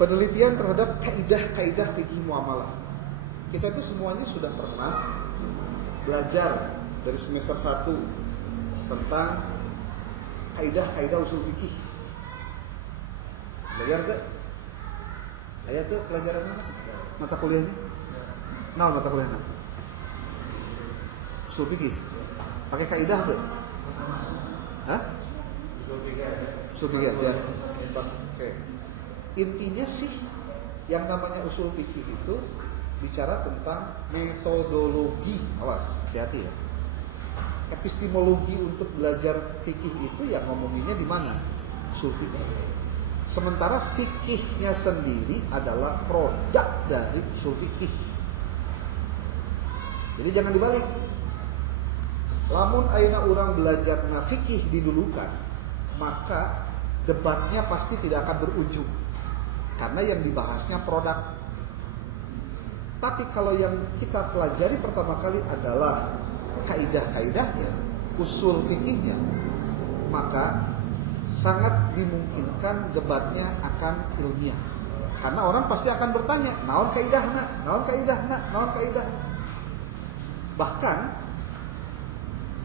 penelitian terhadap kaidah-kaidah fikih muamalah. Kita itu semuanya sudah pernah belajar dari semester 1 tentang kaidah-kaidah usul fikih. Belajar ke? Ayat ke pelajaran mana? Mata kuliahnya? Nah, mata kuliahnya. Usul fikih. Pakai kaidah ke? Hah? Usul fikih ya. Oke. Intinya sih yang namanya usul fikih itu bicara tentang metodologi. Awas, hati-hati ya. Epistemologi untuk belajar fikih itu yang ngomonginnya di mana? Usul fikih. Sementara fikihnya sendiri adalah produk dari usul fikih. Jadi jangan dibalik. Lamun aina orang belajar fikih didulukan, maka debatnya pasti tidak akan berujung. Karena yang dibahasnya produk. Tapi kalau yang kita pelajari pertama kali adalah kaidah-kaidahnya, usul fikihnya, maka sangat dimungkinkan debatnya akan ilmiah. Karena orang pasti akan bertanya, naon kaidahna, naon kaidahna, naon kaidah. Bahkan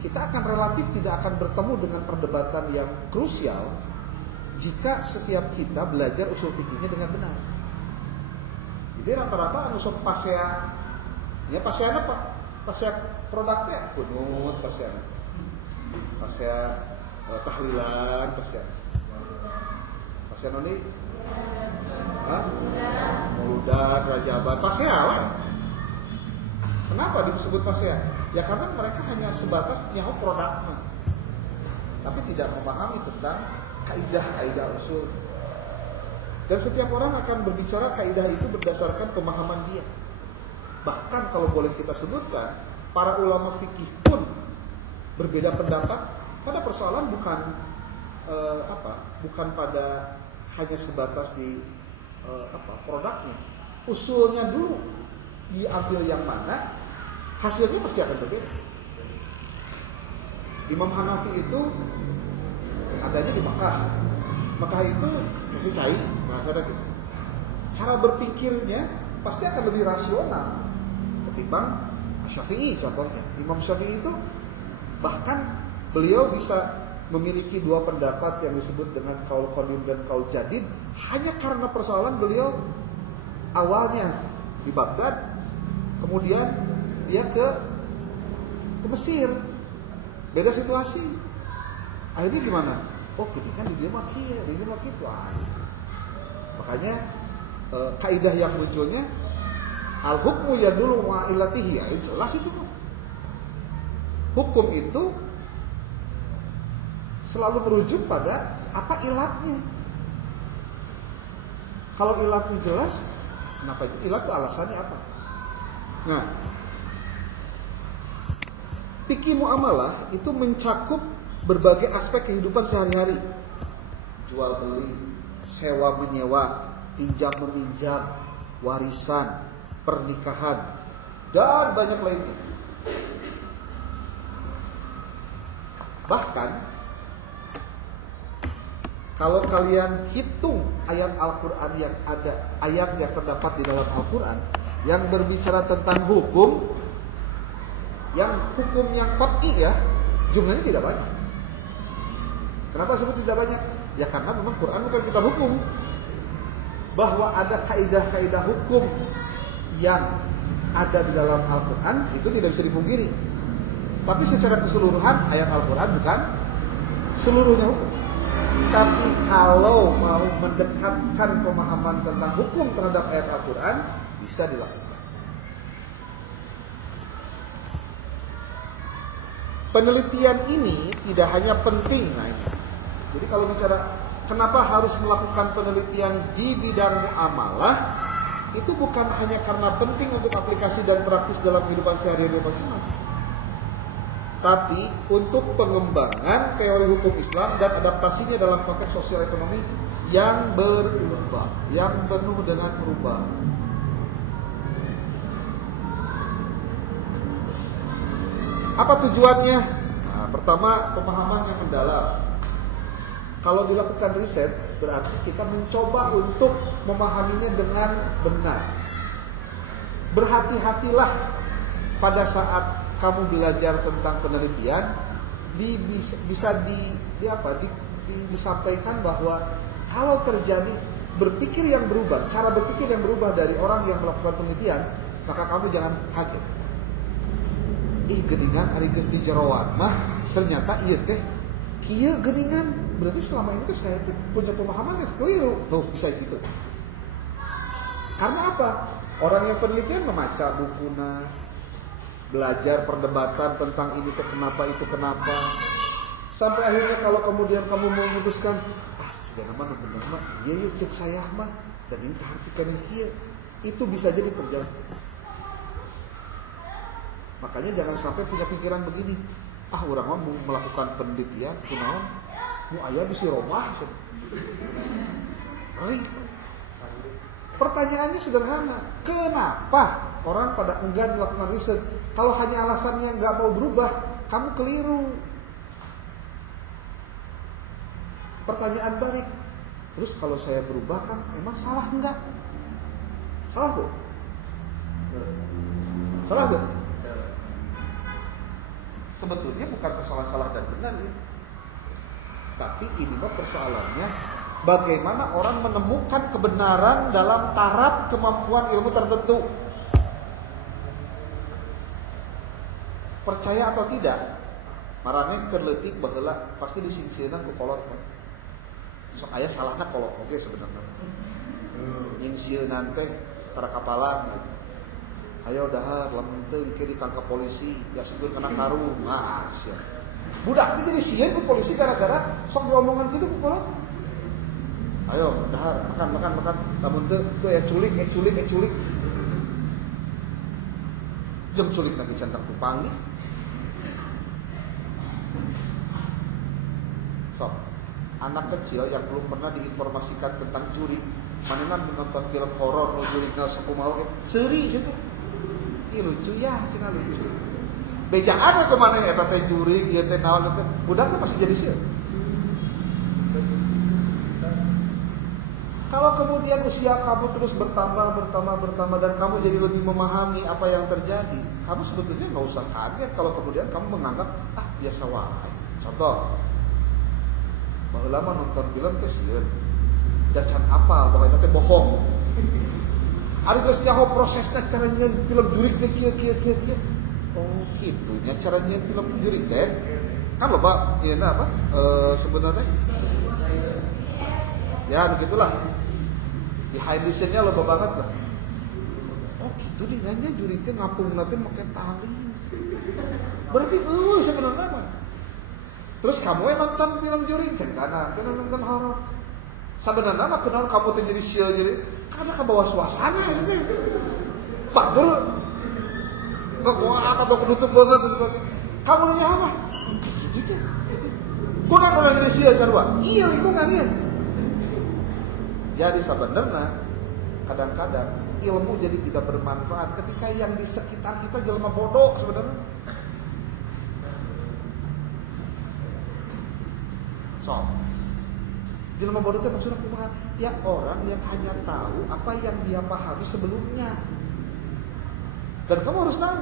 kita akan relatif tidak akan bertemu dengan perdebatan yang krusial jika setiap kita belajar usul fikihnya dengan benar. Jadi rata-rata anu sok pasea, ya pasea apa? Pasea produknya kunut, pasea tahlilan, pasea noni, muludan, rajaban, pasea, weh. Kenapa disebut pasea? Ya karena mereka hanya sebatas nyaho produknya, tapi tidak memahami tentang kaidah-kaidah usul. Dan setiap orang akan berbicara kaidah itu berdasarkan pemahaman dia. Bahkan kalau boleh kita sebutkan, para ulama fikih pun berbeda pendapat pada persoalan bukan pada hanya sebatas di produknya. Usulnya dulu diambil yang mana, hasilnya pasti akan berbeda. Imam Hanafi itu adanya di Mekah. Mekah itu masih cair bahasa gitu. Cara berpikirnya pasti akan lebih rasional ketimbang Syafi'i contohnya. Imam Syafi'i itu bahkan beliau bisa memiliki dua pendapat yang disebut dengan qaul qadim dan qaul jadid hanya karena persoalan beliau awalnya di Baghdad, kemudian dia ke Mesir. Beda situasi. Akhirnya gimana? Oh, gini kan dia maki itu. Makanya kaidah yang munculnya al hukmu ya dulu ma illatihi, ya jelas itu. Hukum itu selalu merujuk pada apa ilatnya. Kalau ilatnya jelas, kenapa itu ilat itu alasannya apa? Nah, fikih muamalah itu mencakup berbagai aspek kehidupan sehari-hari. Jual beli, sewa menyewa, pinjam meminjam, warisan, pernikahan, dan banyak lainnya. Bahkan kalau kalian hitung ayat Al-Quran yang ada, ayat yang terdapat di dalam Al-Quran yang berbicara tentang hukum, yang qat'i ya, jumlahnya tidak banyak. Kenapa sebut tidak banyak? Ya karena memang Quran bukan kitab hukum. Bahwa ada kaidah-kaidah hukum yang ada di dalam Al-Quran itu tidak bisa dipungkiri. Tapi secara keseluruhan ayat Al-Quran bukan seluruhnya hukum. Tapi kalau mau mendekatkan pemahaman tentang hukum terhadap ayat Al-Quran, bisa dilakukan. Penelitian ini tidak hanya penting, jadi kalau bicara kenapa harus melakukan penelitian di bidang muamalah, itu bukan hanya karena penting untuk aplikasi dan praktis dalam kehidupan sehari-hari Islam, tapi untuk pengembangan teori hukum Islam dan adaptasinya dalam konteks sosial ekonomi yang berubah, yang penuh dengan perubahan. Apa tujuannya? Nah, pertama, pemahaman yang mendalam. Kalau dilakukan riset, berarti kita mencoba untuk memahaminya dengan benar. Berhati-hatilah pada saat kamu belajar tentang penelitian, disampaikan bahwa kalau terjadi berpikir yang berubah, cara berpikir yang berubah dari orang yang melakukan penelitian, maka kamu jangan kaget. Geningan ari geus di jeroan mah ternyata ieu teh kieu geningan, berarti selama ini tuh saya punya pemahaman yang keliru. Tuh bisa gitu. Karena apa? Orang yang penelitian membaca bukuna, belajar perdebatan tentang ini tuh kenapa, itu kenapa. Sampai akhirnya kalau kemudian kamu memutuskan, segala mah bener mah, iya cek saya mah, dan ini kehartikan kieu, itu bisa jadi terjadi. Makanya jangan sampai punya pikiran begini, orang mau melakukan penelitian, kunaon, mu aya bisi romah. Pertanyaannya sederhana, kenapa orang pada enggan melakukan riset? Kalau hanya alasannya nggak mau berubah, kamu keliru. Pertanyaan balik, terus kalau saya berubah kan emang salah enggak? Salah tuh? Salah tuh? Sebetulnya bukan persoalan salah dan benar ya. Tapi ini mah persoalannya bagaimana orang menemukan kebenaran dalam taraf kemampuan ilmu tertentu. Percaya atau tidak, marane terletik baheula pasti disingsieunan ku kolot kan. Sok aya salahna kolot oge sebenarnya. Nyingsieunan teh para kapalan. Ayo dahar lamun teu engke ditangkap polisi, ya syukur kena karung. Ah, sia. Budak teh jadi sieun ku polisi gara-gara sok diomongan kitu ku kolot. Ayo dahar makan. Lamun teu ya culik. Jeung culik lagi centang tupangi. Sok anak kecil yang belum pernah diinformasikan tentang juri, manehna menonton film horor nu jurigna sakumaha ge, seuri situ. Ih lucu ya, cenah lucu. Bejaan we kumaha eta teh jurig, ieu teh naon teh. Budak teh pasti jadi sieun. Kalau kemudian usia kamu terus bertambah dan kamu jadi lebih memahami apa yang terjadi, kamu sebetulnya nggak usah kaget kalau kemudian kamu menganggap biasa wae. Contoh, baheula mah nonton film teh sieun. Dacan apal bahwa eta teh bohong. Ari geus nyaho prosesna cara nyeun film jurig teh kieu. Oh, kitunya cara nyeun film jurig teh. Kan loba ieu apa? Sebenarnya ya begitulah. Behind the scene-nya loba banget lah. Oh gitu dihanya juri teh ngapung nanti make tali. Berarti sebenarnya mah. Terus kamu nonton film juri ceritana, nonton horor. Sebenarnya mah kenal kamu teh jadi sia jadi karena kebawa suasana saja. Batur. Enggak atau ketutup banget dan sebagainya. Kamu nanya apa? Gitu. Kunaon malah jadi sia sarua? Iya lingkungan ieu. Jadi sebenarnya kadang-kadang ilmu jadi tidak bermanfaat ketika yang di sekitar kita jelema bodoh sebenarnya. Jelema bodoh itu maksudnya kumaha? Ya orang yang hanya tahu apa yang dia pahami sebelumnya. Dan kamu harus tahu,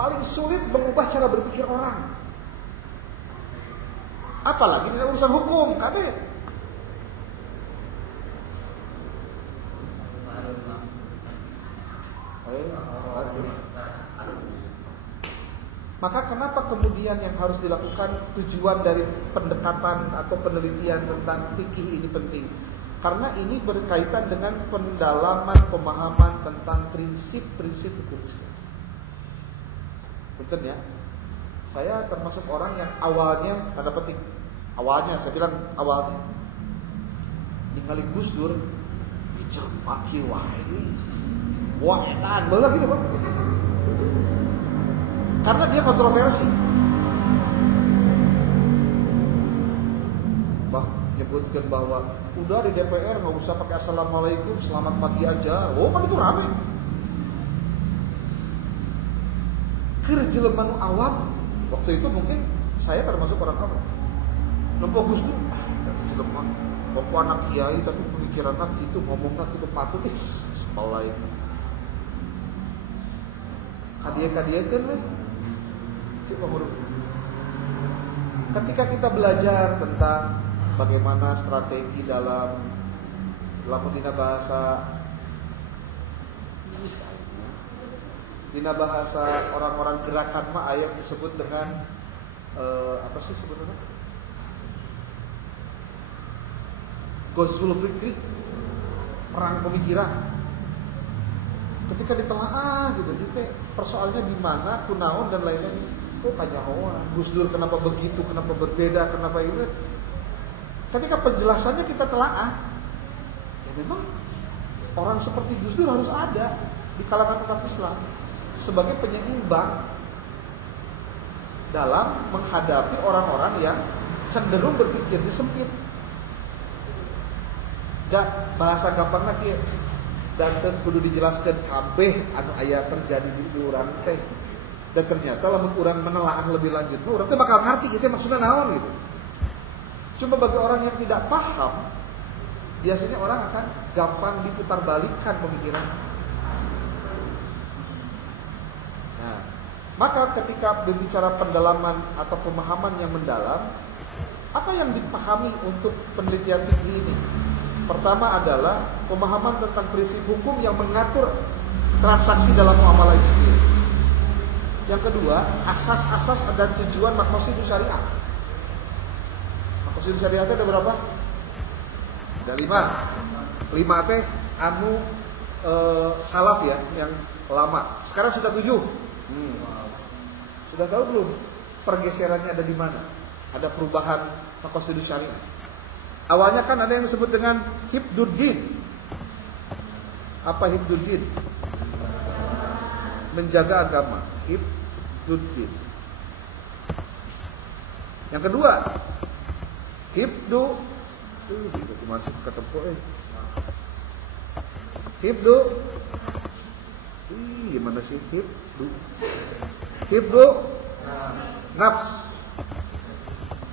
paling sulit mengubah cara berpikir orang. Apalagi dalam urusan hukum, kade. Maka kenapa kemudian yang harus dilakukan tujuan dari pendekatan atau penelitian tentang fikih ini penting? Karena ini berkaitan dengan pendalaman pemahaman tentang prinsip-prinsip hukum Islam. Betul ya? Saya termasuk orang yang awalnya, tanda petik, awalnya, saya bilang awalnya, ningali Gus Dur, dicermak wae. Wah, enak, boleh gitu Pak. Karena dia kontroversi. Nyebutkan bahwa udah di DPR nggak usah pakai assalamualaikum, selamat pagi aja. Oh kan itu rame. Kerjeleman awam waktu itu mungkin saya termasuk orang awam. Lompo Gus Dur, Sedemang, pokok anak kiai tapi pemikiran anak itu ngomongnya itu patut sekolah ini. Kadia kan weh. Si pengurus. Ketika kita belajar tentang bagaimana strategi dalam dina bahasa orang-orang gerakan mah ayat disebut dengan apa sih sebetulnya? Ghazwul fikri, perang pemikiran. Ketika ditelaah gitu, persoalannya di mana, kunaon dan lain-lain. Oh kanyahoa, Gus Dur kenapa begitu, kenapa berbeda, kenapa ini? Ketika penjelasannya kita telaah, ya memang orang seperti Gus Dur harus ada di kalangan umat Islam sebagai penyeimbang dalam menghadapi orang-orang yang cenderung berpikir sempit. Gak bahasa gampang lagi, dan kudu dijelaskan kabeh anu aya terjadi di urang teh. Dan ternyata lamun urang menelaah lebih lanjut, urang teh bakal ngerti itu maksudnya naon gitu. Cuma bagi orang yang tidak paham, biasanya orang akan gampang diputarbalikkan pemikiran. Nah, maka ketika berbicara pendalaman atau pemahaman yang mendalam, apa yang dipahami untuk penelitian fikih ini? Pertama adalah pemahaman tentang prinsip hukum yang mengatur transaksi dalam muamalah itu sendiri. Yang kedua, asas-asas dan tujuan maqasid syariah. Maqasid syariah itu ada berapa? Ada 5. 5 teh anu salaf ya, yang lama. Sekarang sudah 7. Sudah tahu belum pergeserannya ada di mana? Ada perubahan maqasid syariah. Awalnya kan ada yang disebut dengan hifdzuddin. Apa hifdzuddin? Menjaga agama. Hifdzuddin. Yang kedua, hifdzu itu masuk ke tempo hifdzu. Gimana sih hifdzu? Hifdzu nafs.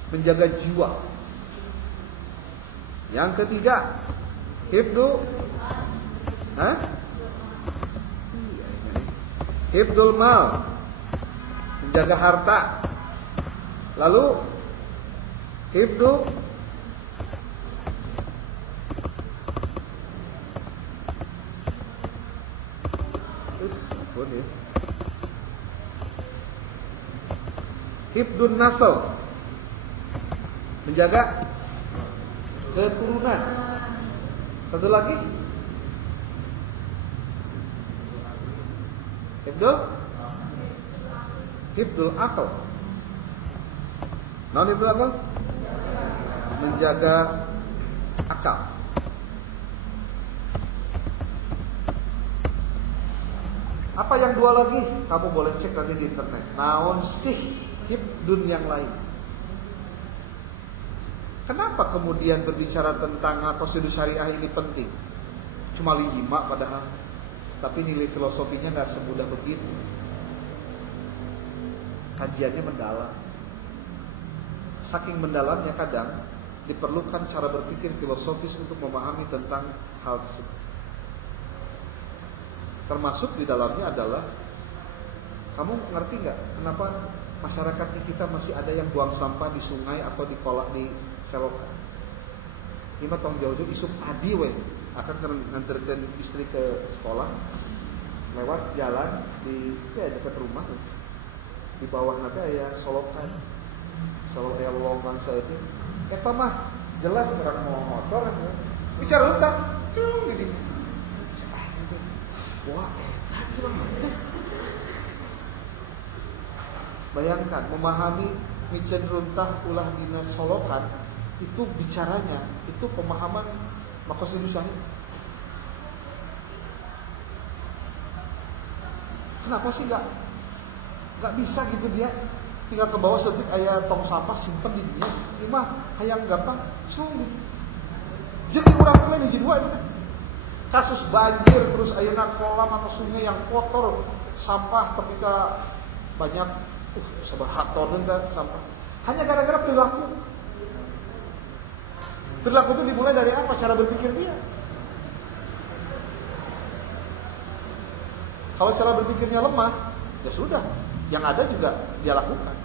Menjaga jiwa. Yang ketiga, hifdzu hifdzul mal, menjaga harta. Lalu hifdzu hifdzun nasl, menjaga keturunan. Satu lagi hifdzul akal. Non hifdzul akal, menjaga akal. Apa yang dua lagi? Kamu boleh cek nanti di internet. Naon sih hifdzun yang lain? Kenapa kemudian berbicara tentang maqasid syariah ini penting? Cuma 5 padahal, tapi nilai filosofinya nggak semudah begitu. Kajiannya mendalam. Saking mendalamnya kadang diperlukan cara berpikir filosofis untuk memahami tentang hal tersebut. Termasuk di dalamnya adalah, kamu ngerti nggak kenapa masyarakat kita masih ada yang buang sampah di sungai atau di kolak di selokan? Ini tong jauh-jauh isuk adi weh akan nganterkan istri ke sekolah lewat jalan di dekat rumah. Di bawah nanti ya solokan, solok ya lowongan saya itu. Eta mah jelas orang mau motor kan? Bicara utang, cung gini. Wah, bayangkan memahami micen runtah ulah dina solokan itu bicaranya itu pemahaman maqasid syariah. Kenapa sih nggak bisa gitu dia tinggal ke bawah sedetik aya tong sampah simpen di dia. Ini mah hayang gampang sung gitu. Jadi urang lain hiji dua itu kan. Kasus banjir terus ayeuna kolam atau sungai yang kotor sampah ketika banyak sabar ton kan sampah. Hanya gara-gara perilaku. Perilaku itu dimulai dari apa? Cara berpikir dia. Kalau cara berpikirnya lemah, ya sudah, yang ada juga dia lakukan.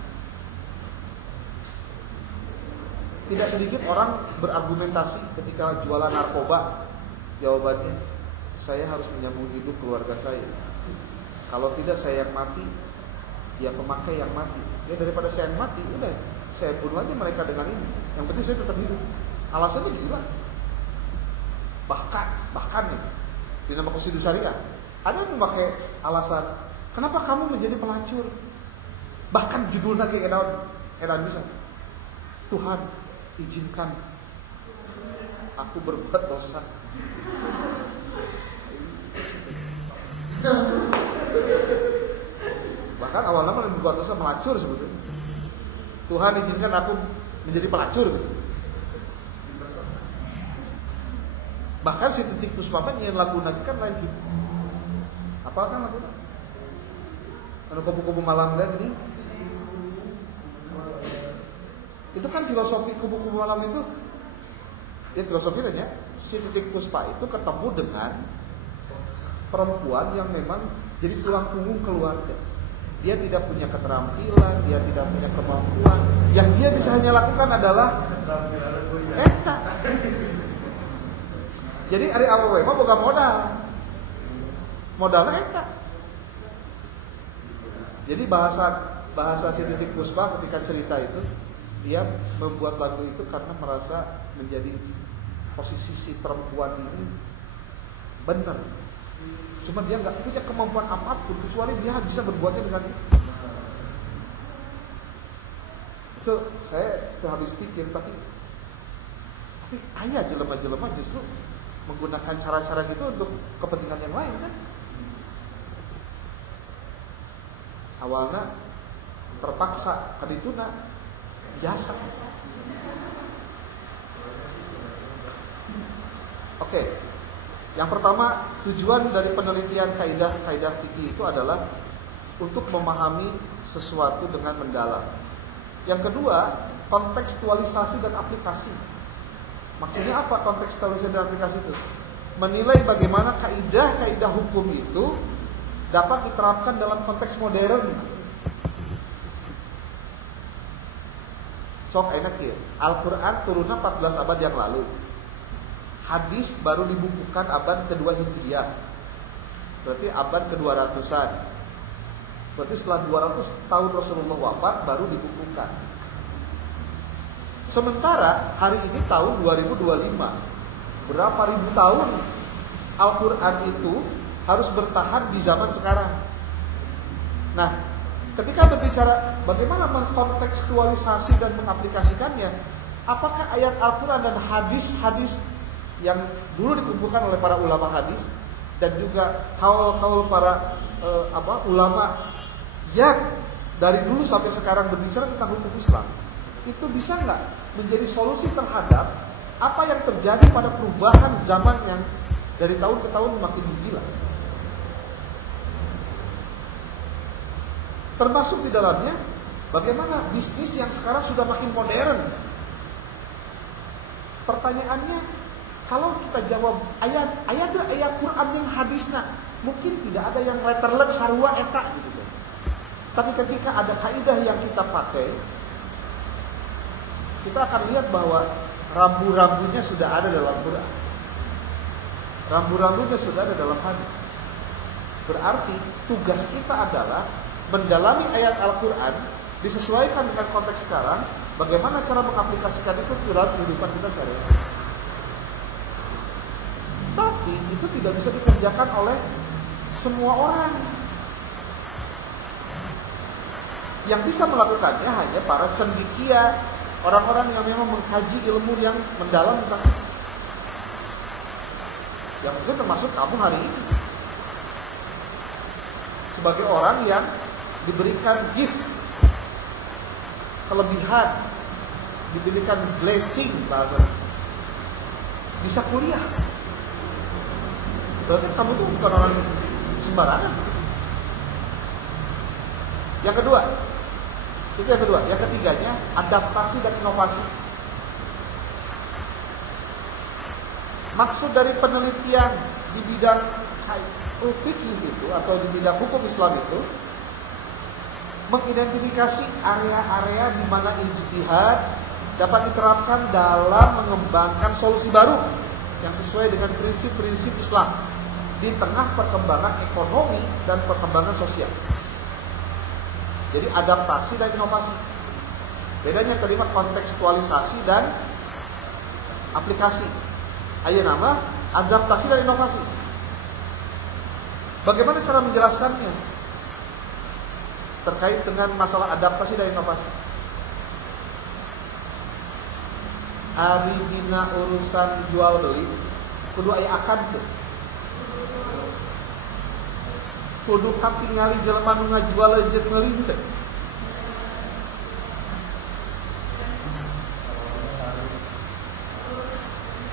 Tidak sedikit orang berargumentasi ketika jualan narkoba. Jawabannya, saya harus menyambung hidup keluarga saya. Kalau tidak saya yang mati, ya pemakai yang mati. Ya daripada saya yang mati, udah saya bunuh aja mereka dengan ini. Yang penting saya tetap hidup. Alasannya gila. Bahkan nih di nama konstitusi syariah ada yang memakai alasan, kenapa kamu menjadi pelacur? Bahkan judul lagi edan bisa. Tuhan, izinkan aku berbuat dosa. Bahkan awalnya berbuat dosa melacur sebetulnya. Tuhan izinkan aku menjadi pelacur. Bahkan si Titik Puspa yang lagu lagi kan lanjut. Apa kan lagu? Anu kubu-kubu malam dan ini. Itu kan filosofi kubu-kubu malam itu. Ya filosofi lain ya. Si Titik Puspa itu ketemu dengan perempuan yang memang jadi tulang punggung keluarga. Dia tidak punya keterampilan, dia tidak punya kemampuan. Yang dia bisa hanya lakukan adalah eta. Jadi ari awewe mah boga modal. Modalnya eta. Jadi bahasa si Titik Puspa ketika cerita itu, dia membuat lagu itu karena merasa menjadi posisi si perempuan ini benar. Cuma dia nggak punya kemampuan apapun kecuali dia bisa berbuatnya dengan itu. Saya habis pikir, tapi ayah jelema-jelema justru menggunakan cara-cara gitu untuk kepentingan yang lain kan. Awalnya terpaksa kadituna biasa. Oke. Yang pertama, tujuan dari penelitian kaidah fikih itu adalah untuk memahami sesuatu dengan mendalam. Yang kedua, kontekstualisasi dan aplikasi. Maksudnya apa kontekstualisasi dan aplikasi itu? Menilai bagaimana kaidah hukum itu dapat diterapkan dalam konteks modern. Sok enak ya. Al-Quran turunnya 14 abad yang lalu. Hadis baru dibukukan abad kedua Hijriah. Berarti abad ke-200-an. Berarti setelah 200 tahun Rasulullah wafat baru dibukukan. Sementara hari ini tahun 2025. Berapa ribu tahun Al-Quran itu harus bertahan di zaman sekarang. Nah, ketika berbicara bagaimana mengkontekstualisasi dan mengaplikasikannya, apakah ayat Al-Quran dan hadis-hadis yang dulu dikumpulkan oleh para ulama hadis dan juga kaul para ulama yang dari dulu sampai sekarang berbicara tentang hukum Islam, itu bisa nggak menjadi solusi terhadap apa yang terjadi pada perubahan zaman yang dari tahun ke tahun makin gila? Termasuk di dalamnya bagaimana bisnis yang sekarang sudah makin modern. Pertanyaannya, kalau kita jawab ayat Quran yang hadisna, mungkin tidak ada yang letterlek sarua eta gitu. Tapi ketika ada kaidah yang kita pakai, kita akan lihat bahwa rambu-rambunya sudah ada dalam Quran. Rambu-rambunya sudah ada dalam hadis. Berarti tugas kita adalah mendalami ayat Al-Quran, disesuaikan dengan konteks sekarang, bagaimana cara mengaplikasikan itu dalam kehidupan kita sehari-hari. Tapi itu tidak bisa dikerjakan oleh semua orang. Yang bisa melakukannya hanya para cendekia, orang-orang yang memang mengkaji ilmu yang mendalam tentang itu. Yang mungkin termasuk kamu hari ini. Sebagai orang yang diberikan gift, kelebihan, diberikan blessing, bahkan bisa kuliah. Berarti kamu tuh bukan orang sembarangan. Yang kedua, itu yang kedua. Yang ketiganya, adaptasi dan inovasi. Maksud dari penelitian di bidang fikih itu atau di bidang hukum Islam itu mengidentifikasi area-area di mana ijtihad dapat diterapkan dalam mengembangkan solusi baru yang sesuai dengan prinsip-prinsip Islam di tengah perkembangan ekonomi dan perkembangan sosial. Jadi adaptasi dan inovasi. Bedanya kalimat kontekstualisasi dan aplikasi. Ayo nama adaptasi dan inovasi. Bagaimana cara menjelaskannya terkait dengan masalah adaptasi dan inovasi? Ari dina urusan jual beli kudu aya akad teh. Kudu katingali jelema nu ngajual jeung ngeuli teh.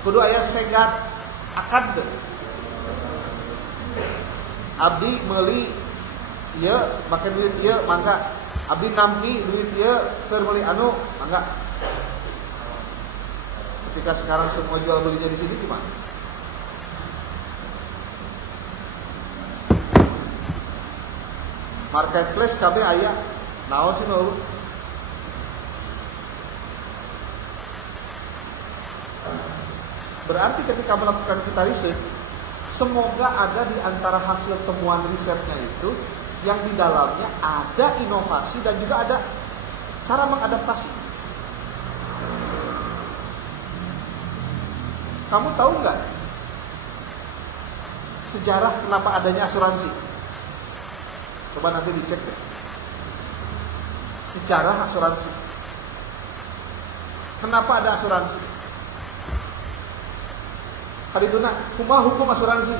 Kudu aya segat akad teh. Abdi meuli ieu make duit ieu mangga. Abdi nampi duit ieu keur meuli anu mangga. Ketika sekarang semua jual belinya di sini gimana? Marketplace KB aya, naon sih nu? Berarti ketika melakukan kita riset, semoga ada di antara hasil temuan risetnya itu yang di dalamnya ada inovasi dan juga ada cara mengadaptasi. Kamu tahu nggak sejarah kenapa adanya asuransi? Coba nanti dicek deh. Sejarah asuransi. Kenapa ada asuransi? Hariduna, kumaha hukum asuransi?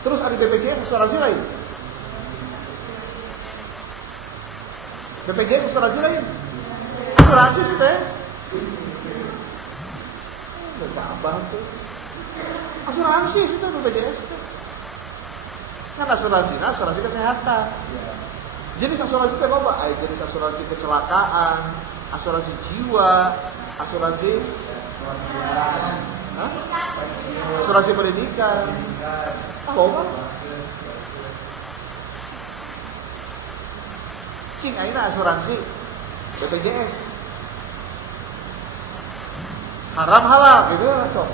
Terus ada BPJS asuransi lain. BPJS asuransi lain. Asuransi sih teh. Abang tuh. Asuransi sih tuh BPJS. Kan asuransi kesehatan. Jenis asuransi itu apa? Jenis asuransi kecelakaan, asuransi jiwa, asuransi asuransi pendidikan. Apa? Cing ayeuna asuransi BPJS. Haram halal gitu lah cok.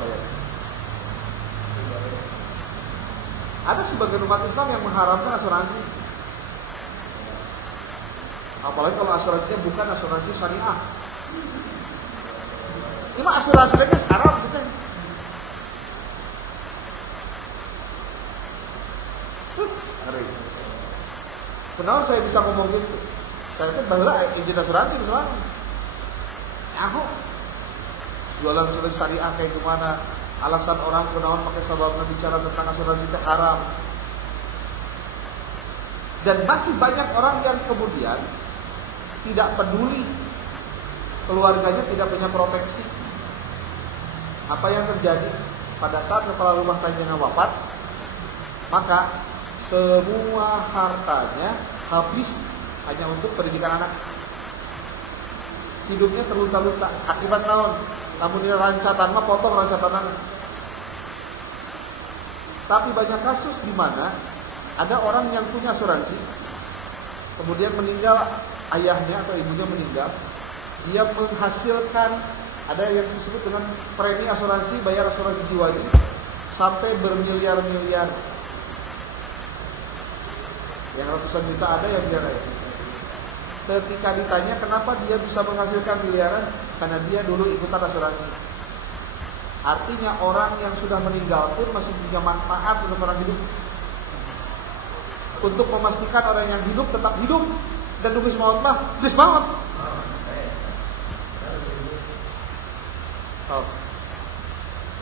Ada sebagian umat Islam yang mengharamkan asuransi. Apalagi kalau asuransinya bukan asuransi syariah. Ini mah asuransi lagi haram gitu. Ngeri. Kenapa saya bisa ngomong gitu? Saya itu bahwa izin asuransi misalnya. Aku jualan asuransi syariah kayak gimana? Alasan orang kenaon pakai sababna bicara tentang asuransi itu haram. Dan masih banyak orang yang kemudian tidak peduli, keluarganya tidak punya proteksi. Apa yang terjadi pada saat kepala rumah tangganya wafat, maka semua hartanya habis hanya untuk pendidikan anak. Hidupnya terlunta-lunta akibat naon? Namun ini rancatan mah potong rancatan anak. Tapi banyak kasus di mana ada orang yang punya asuransi, kemudian meninggal, ayahnya atau ibunya meninggal, dia menghasilkan ada yang disebut dengan premi asuransi, bayar asuransi jiwa ini sampai bermiliar-miliar. Yang ratusan juta ada yang miliaran. Ketika ditanya kenapa dia bisa menghasilkan miliaran, karena dia dulu ikutan asuransi. Artinya orang yang sudah meninggal pun masih punya manfaat untuk orang hidup. Untuk memastikan orang yang hidup tetap hidup dan nunggu maut mah, geus maut. Oh.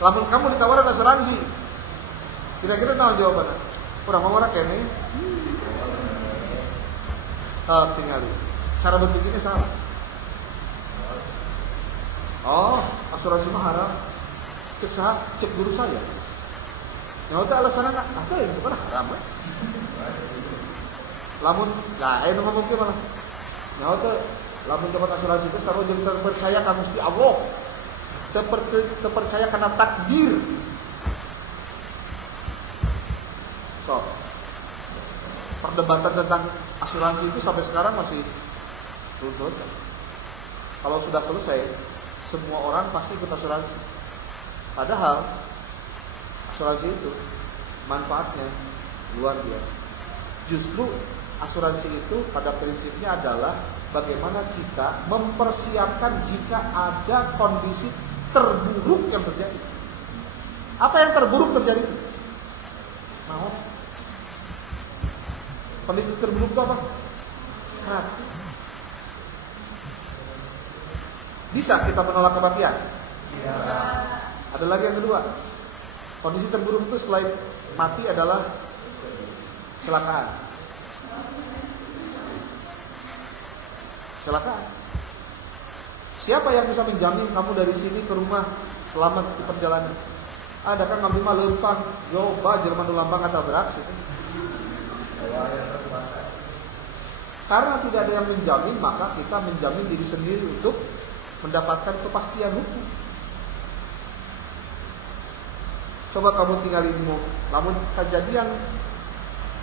Lamun kamu ditawaran asuransi, kira-kira naon jawabannya? Kurang mau ora kene? Tinggal. Cara berpikirnya salah. Oh, asuransi mah haram. Cek guru saya. Nyawa teh alasanna apa ya bukan haram we. Lamun lah aya nu ngomong kieu malah. Nyawa teh lamun dapat asuransi teh sarua jeung terpercaya ka Gusti Allah. terpercaya karena takdir. So, perdebatan tentang asuransi itu sampai sekarang masih belum selesai. Kalau sudah selesai, semua orang pasti ikut asuransi. Padahal asuransi itu manfaatnya luar biasa. Justru asuransi itu pada prinsipnya adalah bagaimana kita mempersiapkan jika ada kondisi terburuk yang terjadi. Apa yang terburuk terjadi? Maut. Kondisi terburuk itu apa? Mati. Bisa kita menolak kematian? Ya. Ada lagi yang kedua. Kondisi terburuk itu selain mati adalah kecelakaan. Kecelakaan. Siapa yang bisa menjamin kamu dari sini ke rumah selamat di perjalanan? Ada kan ngambil mah lempang, coba Jerman nu lempang atau beraksi. Karena tidak ada yang menjamin, maka kita menjamin diri sendiri untuk mendapatkan kepastian hukum. Coba kamu tinggal di rumah, namun kejadian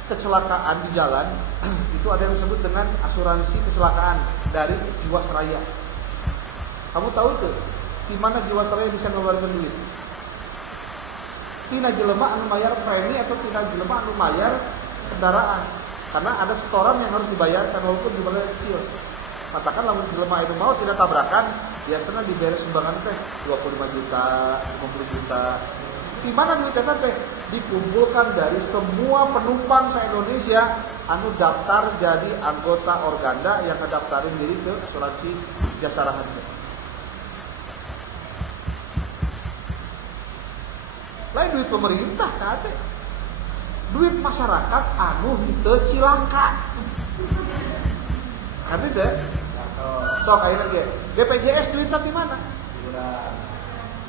kecelakaan di jalan itu ada yang disebut dengan asuransi kecelakaan dari Jiwasraya. Kamu tahu tuh di mana Jiwasraya bisa ngeluarin duit? Tina jelema anu bayar premi atau tina jelema anu bayar kendaraan. Karena ada setoran yang harus dibayarkan walaupun jumlahnya kecil. Katakan lamun jelema itu mau tidak tabrakan, biasanya diberes sumbangan teh 25 juta, 50 juta. Di mana duitnya teh? Dikumpulkan dari semua penumpang se-Indonesia anu daftar jadi anggota Organda yang ngedaftarin diri ke asuransi Jasa Raharja. Lain duit pemerintah kade. Duit masyarakat anu henteu cilangka. Ngerti teh? Sok ayeuna ge. BPJS duitnya di mana?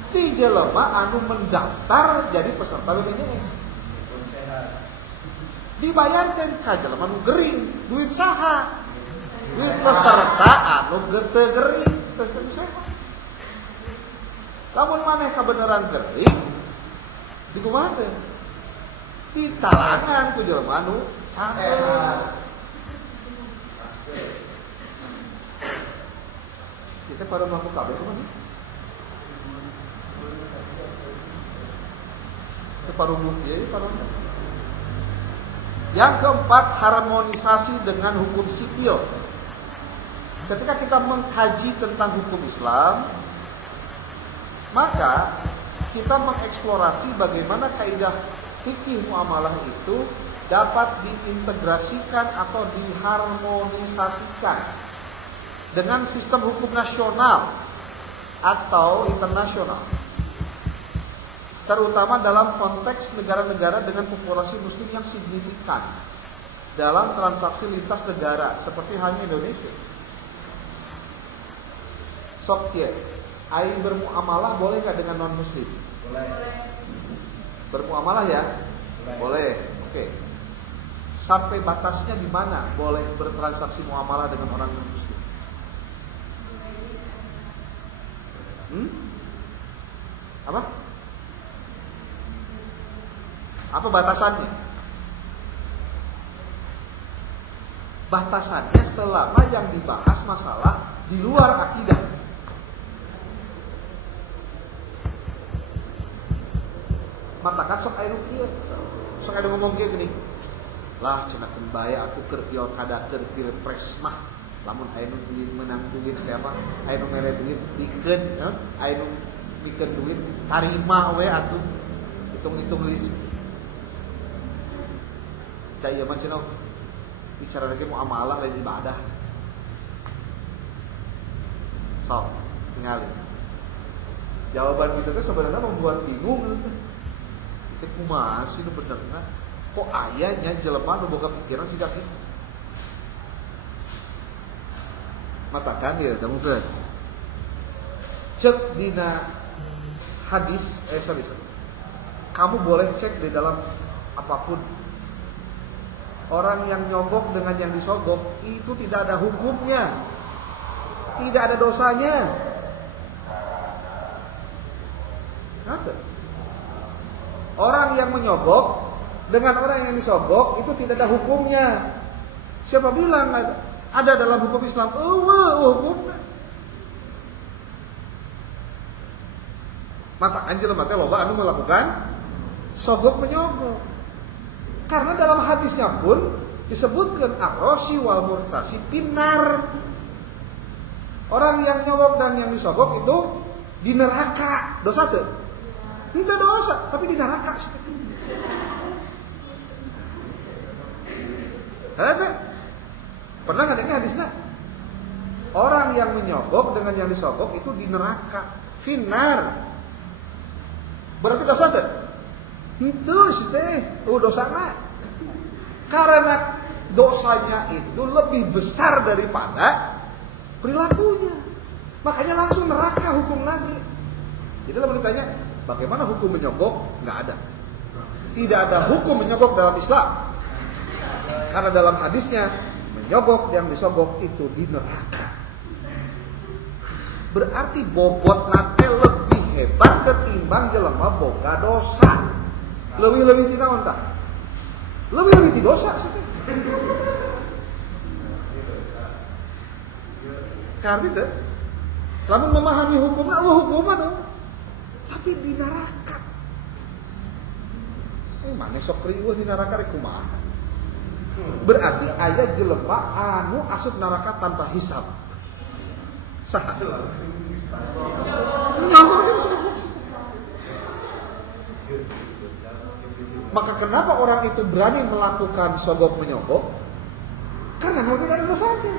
Di jelema anu mendaftar jadi peserta BPJS. Dibayarkan ka jelema anu gering, duit saha? Duit peserta anu teu gering, teu saha. Lamun maneh kabeneran gering, dikumaha teh? Ditalangan ku jelema anu saha. Kita pada mampu kabeh kumaha? Yang keempat, harmonisasi dengan hukum sipil. Ketika kita mengkaji tentang hukum Islam, maka kita mengeksplorasi bagaimana kaidah fikih muamalah itu dapat diintegrasikan atau diharmonisasikan dengan sistem hukum nasional atau internasional, terutama dalam konteks negara-negara dengan populasi muslim yang signifikan dalam transaksi lintas negara seperti halnya Indonesia. Sok ye, ai bermuamalah boleh nggak dengan non muslim? Boleh. Bermuamalah ya? Boleh. Oke. Sampai batasnya di mana boleh bertransaksi muamalah dengan orang non muslim? Apa? Apa batasannya? Batasannya selama yang dibahas masalah di luar akidah. Matakan sok aya nu kieu. Sok aya ngomong kieu gini. Lah cenah keun bae atuh keur pilkada keur pilpres mah lamun aya nu menang duit teh apa? Aya nu mere duit dikeun, aya nu dikeun duit tarima we atuh. Hitung-hitung rezeki. Da ieu mah cenah bicara lagi muamalah lain ibadah. Sok, tinggalin. Jawaban kita tuh sebenarnya membuat bingung gitu. Itu kumaha sih nu benerna? Kok ayahnya jelema nu boga pikiran siga kitu? Matakan ieu mungkin. Cek dina hadis, sorry. Kamu boleh cek di dalam apapun. Orang yang nyogok dengan yang disogok itu tidak ada hukumnya, tidak ada dosanya. yang menyogok dengan orang yang disogok itu tidak ada hukumnya. Siapa bilang ada? Ada dalam hukum Islam. Hukumnya. Mata anjir mata loba anu melakukan sogok menyogok. Karena dalam hadisnya pun disebutkan ar-rashi wal murtasi pinar. Orang yang nyogok dan yang disogok itu di neraka. Dosa tuh? Enggak dosa, tapi di neraka. Ada? Pernah nggak dengar hadisnya? Orang yang menyogok dengan yang disogok itu di neraka. Finar. Berarti dosa tuh? Itu sih dosanya. Karena dosanya itu lebih besar daripada perilakunya. Makanya langsung neraka hukum lagi. Jadi kalau ditanya, bagaimana hukum menyogok? Nggak ada. Tidak ada hukum menyogok dalam Islam. Karena dalam hadisnya, menyogok yang disogok itu di neraka. Berarti bobot nate lebih hebat ketimbang jelema boga dosa. Lebih-lebih tidak mentah. Lebih-lebih tidak dosa sih. Karena itu, lamun memahami hukumnya, hukuman tapi di neraka. Mana sok riweuh di neraka rek kumaha? Berarti aya jelema anu asup neraka tanpa hisab. Saha? Maka kenapa orang itu berani melakukan sogok menyogok? Karena mau tidak ada dosanya.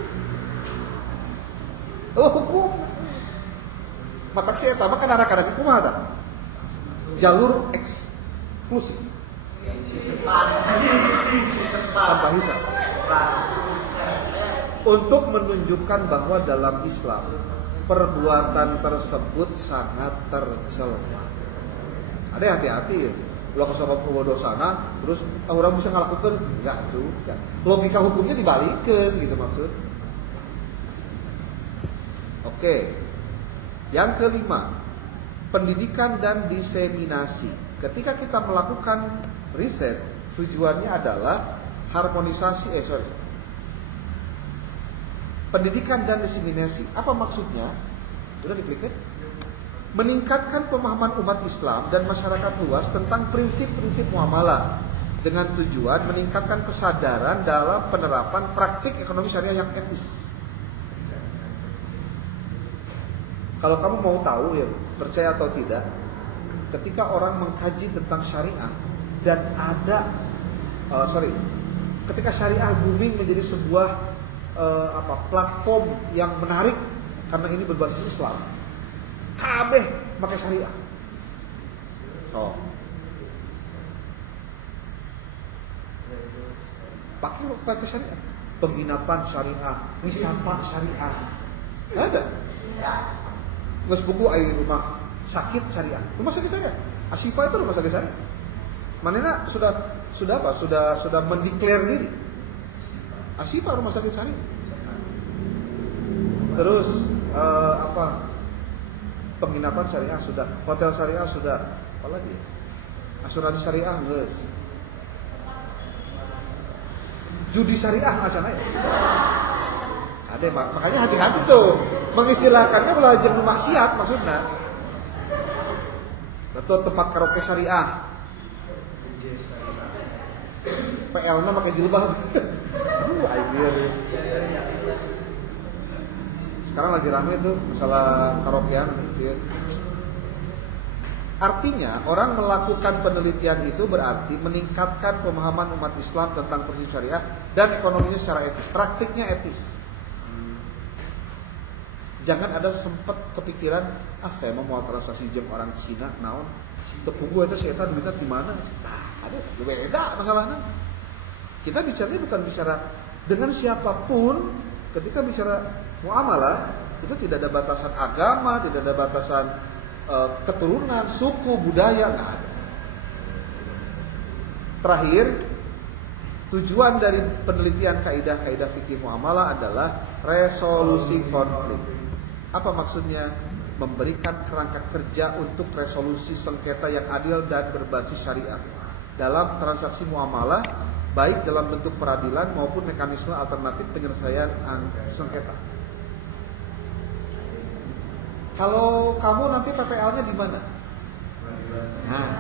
Hukum. Mata saya tahu kan anak-anak itu kumaha tah? Jalur eksklusif. Tanpa hisab. Untuk menunjukkan bahwa dalam Islam perbuatan tersebut sangat tercela. Ada hati-hati ya. Kalau kesabab dosana, terus orang bisa ngelakukan enggak juga. Logika hukumnya dibalikkan gitu maksud. Oke. Yang kelima, pendidikan dan diseminasi. Ketika kita melakukan riset, tujuannya adalah harmonisasi pendidikan dan diseminasi. Apa maksudnya? Sudah diklik kan? Meningkatkan pemahaman umat Islam dan masyarakat luas tentang prinsip-prinsip muamalah dengan tujuan meningkatkan kesadaran dalam penerapan praktik ekonomi syariah yang etis. Kalau kamu mau tahu ya, percaya atau tidak, ketika orang mengkaji tentang syariah dan ada ketika syariah booming menjadi sebuah platform yang menarik karena ini berbasis Islam. Kabeh pakai syariah. Pakai syariah. Penginapan syariah, wisata syariah. Ada. Geus buku air rumah sakit syariah. Rumah sakit syariah. Asyifa itu rumah sakit syariah. Manena sudah apa? Sudah mendeklar diri. Asyifa rumah sakit syariah. Terus penginapan syariah sudah, hotel syariah sudah, apalagi asuransi syariah geus. Judi syariah macamnya. Ada makanya hati-hati tuh mengistilahkannya belajar maksiat maksudnya. Betul tempat karaoke syariah. PL-nya pakai jilbab. Akhir. Sekarang lagi rame tuh masalah karaokean gitu. Artinya orang melakukan penelitian itu berarti meningkatkan pemahaman umat Islam tentang prinsip syariah dan ekonominya secara etis, praktiknya etis. Jangan ada sempat kepikiran, saya mau transaksi jam orang Cina, naon, tepugu itu saya tahu duitnya di mana? Ada beda masalahnya. Kita bicaranya bukan bicara dengan siapapun. Ketika bicara muamalah itu tidak ada batasan agama, tidak ada batasan keturunan, suku, budaya, nggak ada. Terakhir, tujuan dari penelitian kaidah-kaidah fikih muamalah adalah resolusi konflik. Apa maksudnya? Memberikan kerangka kerja untuk resolusi sengketa yang adil dan berbasis syariah. dalam transaksi muamalah, baik dalam bentuk peradilan maupun mekanisme alternatif penyelesaian sengketa. Kalau kamu nanti PPL-nya di mana? Nah,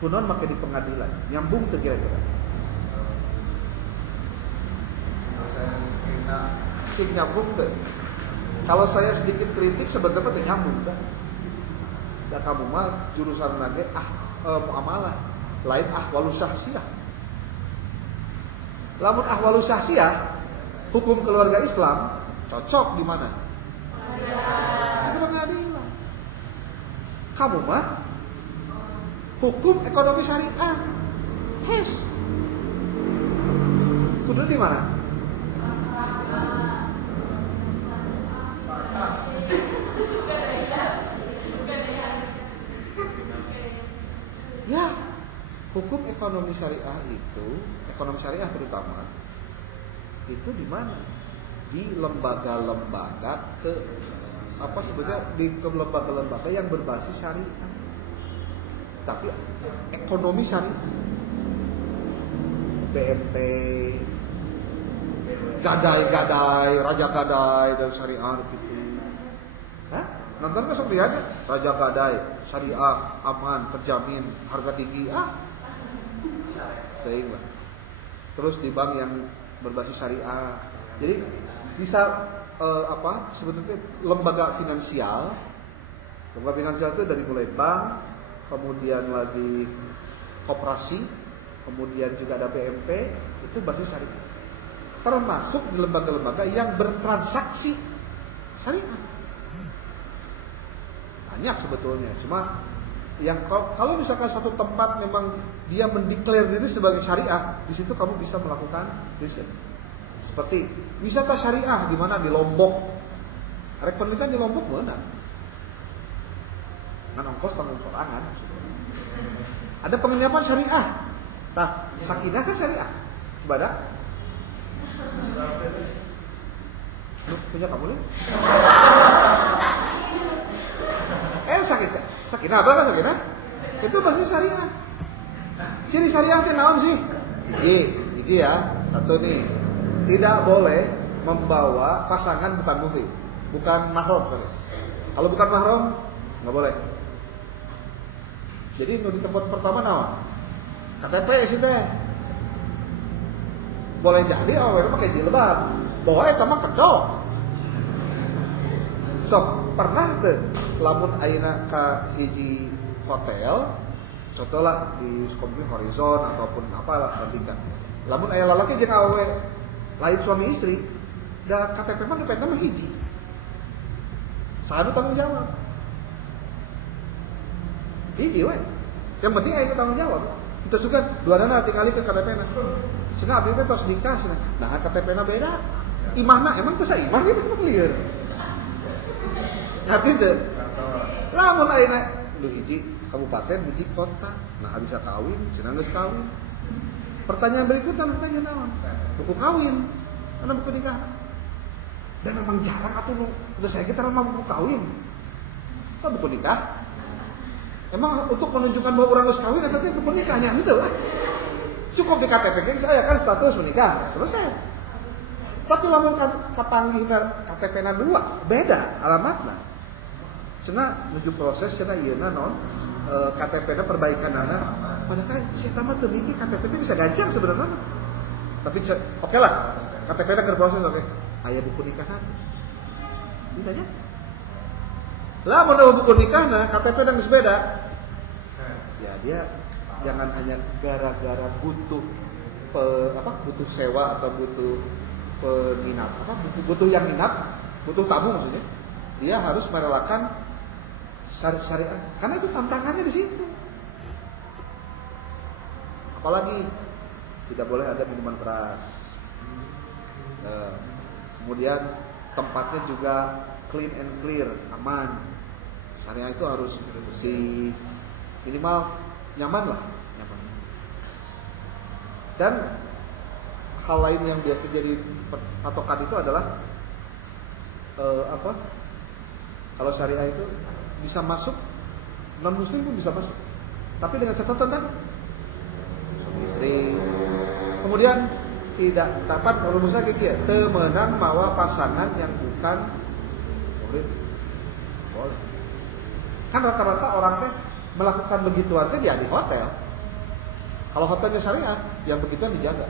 kunon pakai di pengadilan, nyambung tuh kira-kira. Nyambung tuh. Kalau saya sedikit kritik sebenarnya nyambung kan. Ya kamu mah jurusan lagi muamalah, lain ahwalus syahsiyah. Lamun ahwalus syahsiyah, hukum keluarga Islam cocok di mana? Di pengadilan. Kamu mah hukum ekonomi syariah. Kudu di mana? Ya, hukum ekonomi syariah itu, ekonomi syariah terutama, itu di mana? Di lembaga-lembaga di lembaga-lembaga yang berbasis syariah. Tapi ekonomi syariah, BNT, gadai-gadai, raja gadai dan syariah gitu. Hah? Nonton besok lihat raja gadai, syariah, aman, terjamin, harga tinggi. Baiklah. Terus di bank yang berbasis syariah. Jadi bisa sebetulnya lembaga finansial. Lembaga finansial itu dari mulai bank, kemudian lagi koperasi, kemudian juga ada BMT, itu basis syariah. Termasuk di lembaga-lembaga yang bertransaksi syariah. Banyak sebetulnya, cuma yang kalau misalkan satu tempat memang dia mendeklar diri sebagai syariah, di situ kamu bisa melakukan riset. Seperti wisata syariah di mana? Di Lombok. Rek penelitian di Lombok mana? Kan ongkos tanggung perangan. Ada penginapan syariah. Tah, sakinah kan syariah. Sebadak. Lu punya kamu nih? Sakinah apa kan sakinah? Itu pasti syariah. Ciri syariah itu naon sih? Hiji ya. Satu nih. Tidak boleh membawa pasangan bukan muhrim, bukan mahram. Kalau bukan mahram nggak boleh. Jadi di tempat pertama naon? KTP sih teh. Boleh jadi awalnya pakai jilbab. Bawa eta mah kedok. Sok pernah tuh lamun ayeuna ka hiji hotel, contohlah di Sukompi Horizon ataupun apalah sandika. Lamun aya lalaki jeung awewe lain suami istri, da KTP mah dipeta mah hiji. Sanu tanggung jawab. Hiji we. Yang penting aya tanggung jawab. Teu sugan duanana tingali ke KTP-na. Cenah abdi teh tos nikah cenah. Nah KTP-na beda. Imahna emang teu saimah gitu lieur. Tapi teu. Lamun ayeuna lu hiji kabupaten hiji kota, nah bisa kawin, cenah geus kawin. Pertanyaan berikutnya pertanyaan naon? Buku kawin, mana buku nikah? Dan memang jarang atuh nu saya kita mah buku kawin. Kok buku nikah? Emang untuk menunjukkan bahwa orang geus kawin eta teh buku nikahnya henteu lah. Cukup di KTP kan saya kan status menikah, selesai. Tapi lamun kapanggihna KTP-na dua, beda alamatna. Cenah menuju proses cenah ieuna non KTP-na perbaikanana. Padahal saya tamat tuh mikir KTP itu bisa gancang sebenarnya. Tapi oke lah, KTP-nya berproses oke. Aya buku nikah nanti. Ditanya. Lah mau ada buku nikah nah KTP dan beda. Ya dia jangan hanya gara-gara butuh butuh sewa atau butuh penginap butuh yang nginap, butuh tamu maksudnya. Dia harus merelakan syariah karena itu tantangannya di situ. Apalagi tidak boleh ada minuman keras. Kemudian tempatnya juga clean and clear, aman. Syariah itu harus bersih, minimal nyaman lah, nyaman. Dan hal lain yang biasa jadi patokan itu adalah kalau syariah itu bisa masuk, non muslim pun bisa masuk. Tapi dengan catatan tadi Kemudian tidak dapat rumusnya kayak gitu. Temenang mawa pasangan yang bukan murid. Boleh. Kan rata-rata orang teh melakukan begituan teh dia di hotel. Kalau hotelnya syariah, yang begituan dijaga.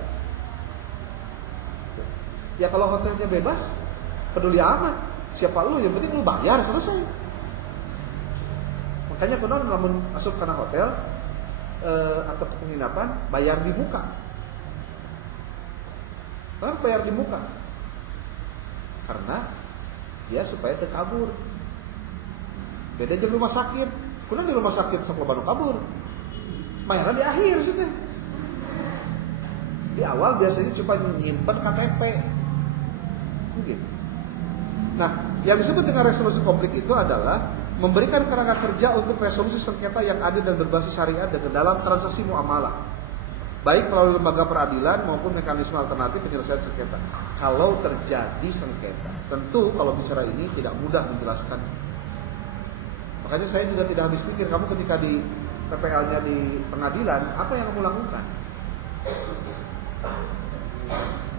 Ya kalau hotelnya bebas, peduli amat. Siapa lu? Yang penting lu bayar, selesai. Makanya konon namun asup karena hotel atau ke penginapan, bayar di muka. Kenapa bayar di muka? Karena dia supaya terkabur. Beda di rumah sakit. Kuna di rumah sakit sok loba nu kabur. Bayarnya di akhir sih teh. Di awal biasanya cuma nyimpen KTP. Gitu. Nah, yang disebut dengan resolusi konflik itu adalah memberikan kerangka kerja untuk resolusi sengketa yang adil dan berbasis syariat dan dalam transaksi muamalah, baik melalui lembaga peradilan maupun mekanisme alternatif penyelesaian sengketa. Kalau terjadi sengketa, tentu kalau bicara ini tidak mudah menjelaskan. Makanya saya juga tidak habis pikir, kamu ketika di PPL-nya di pengadilan, apa yang kamu lakukan?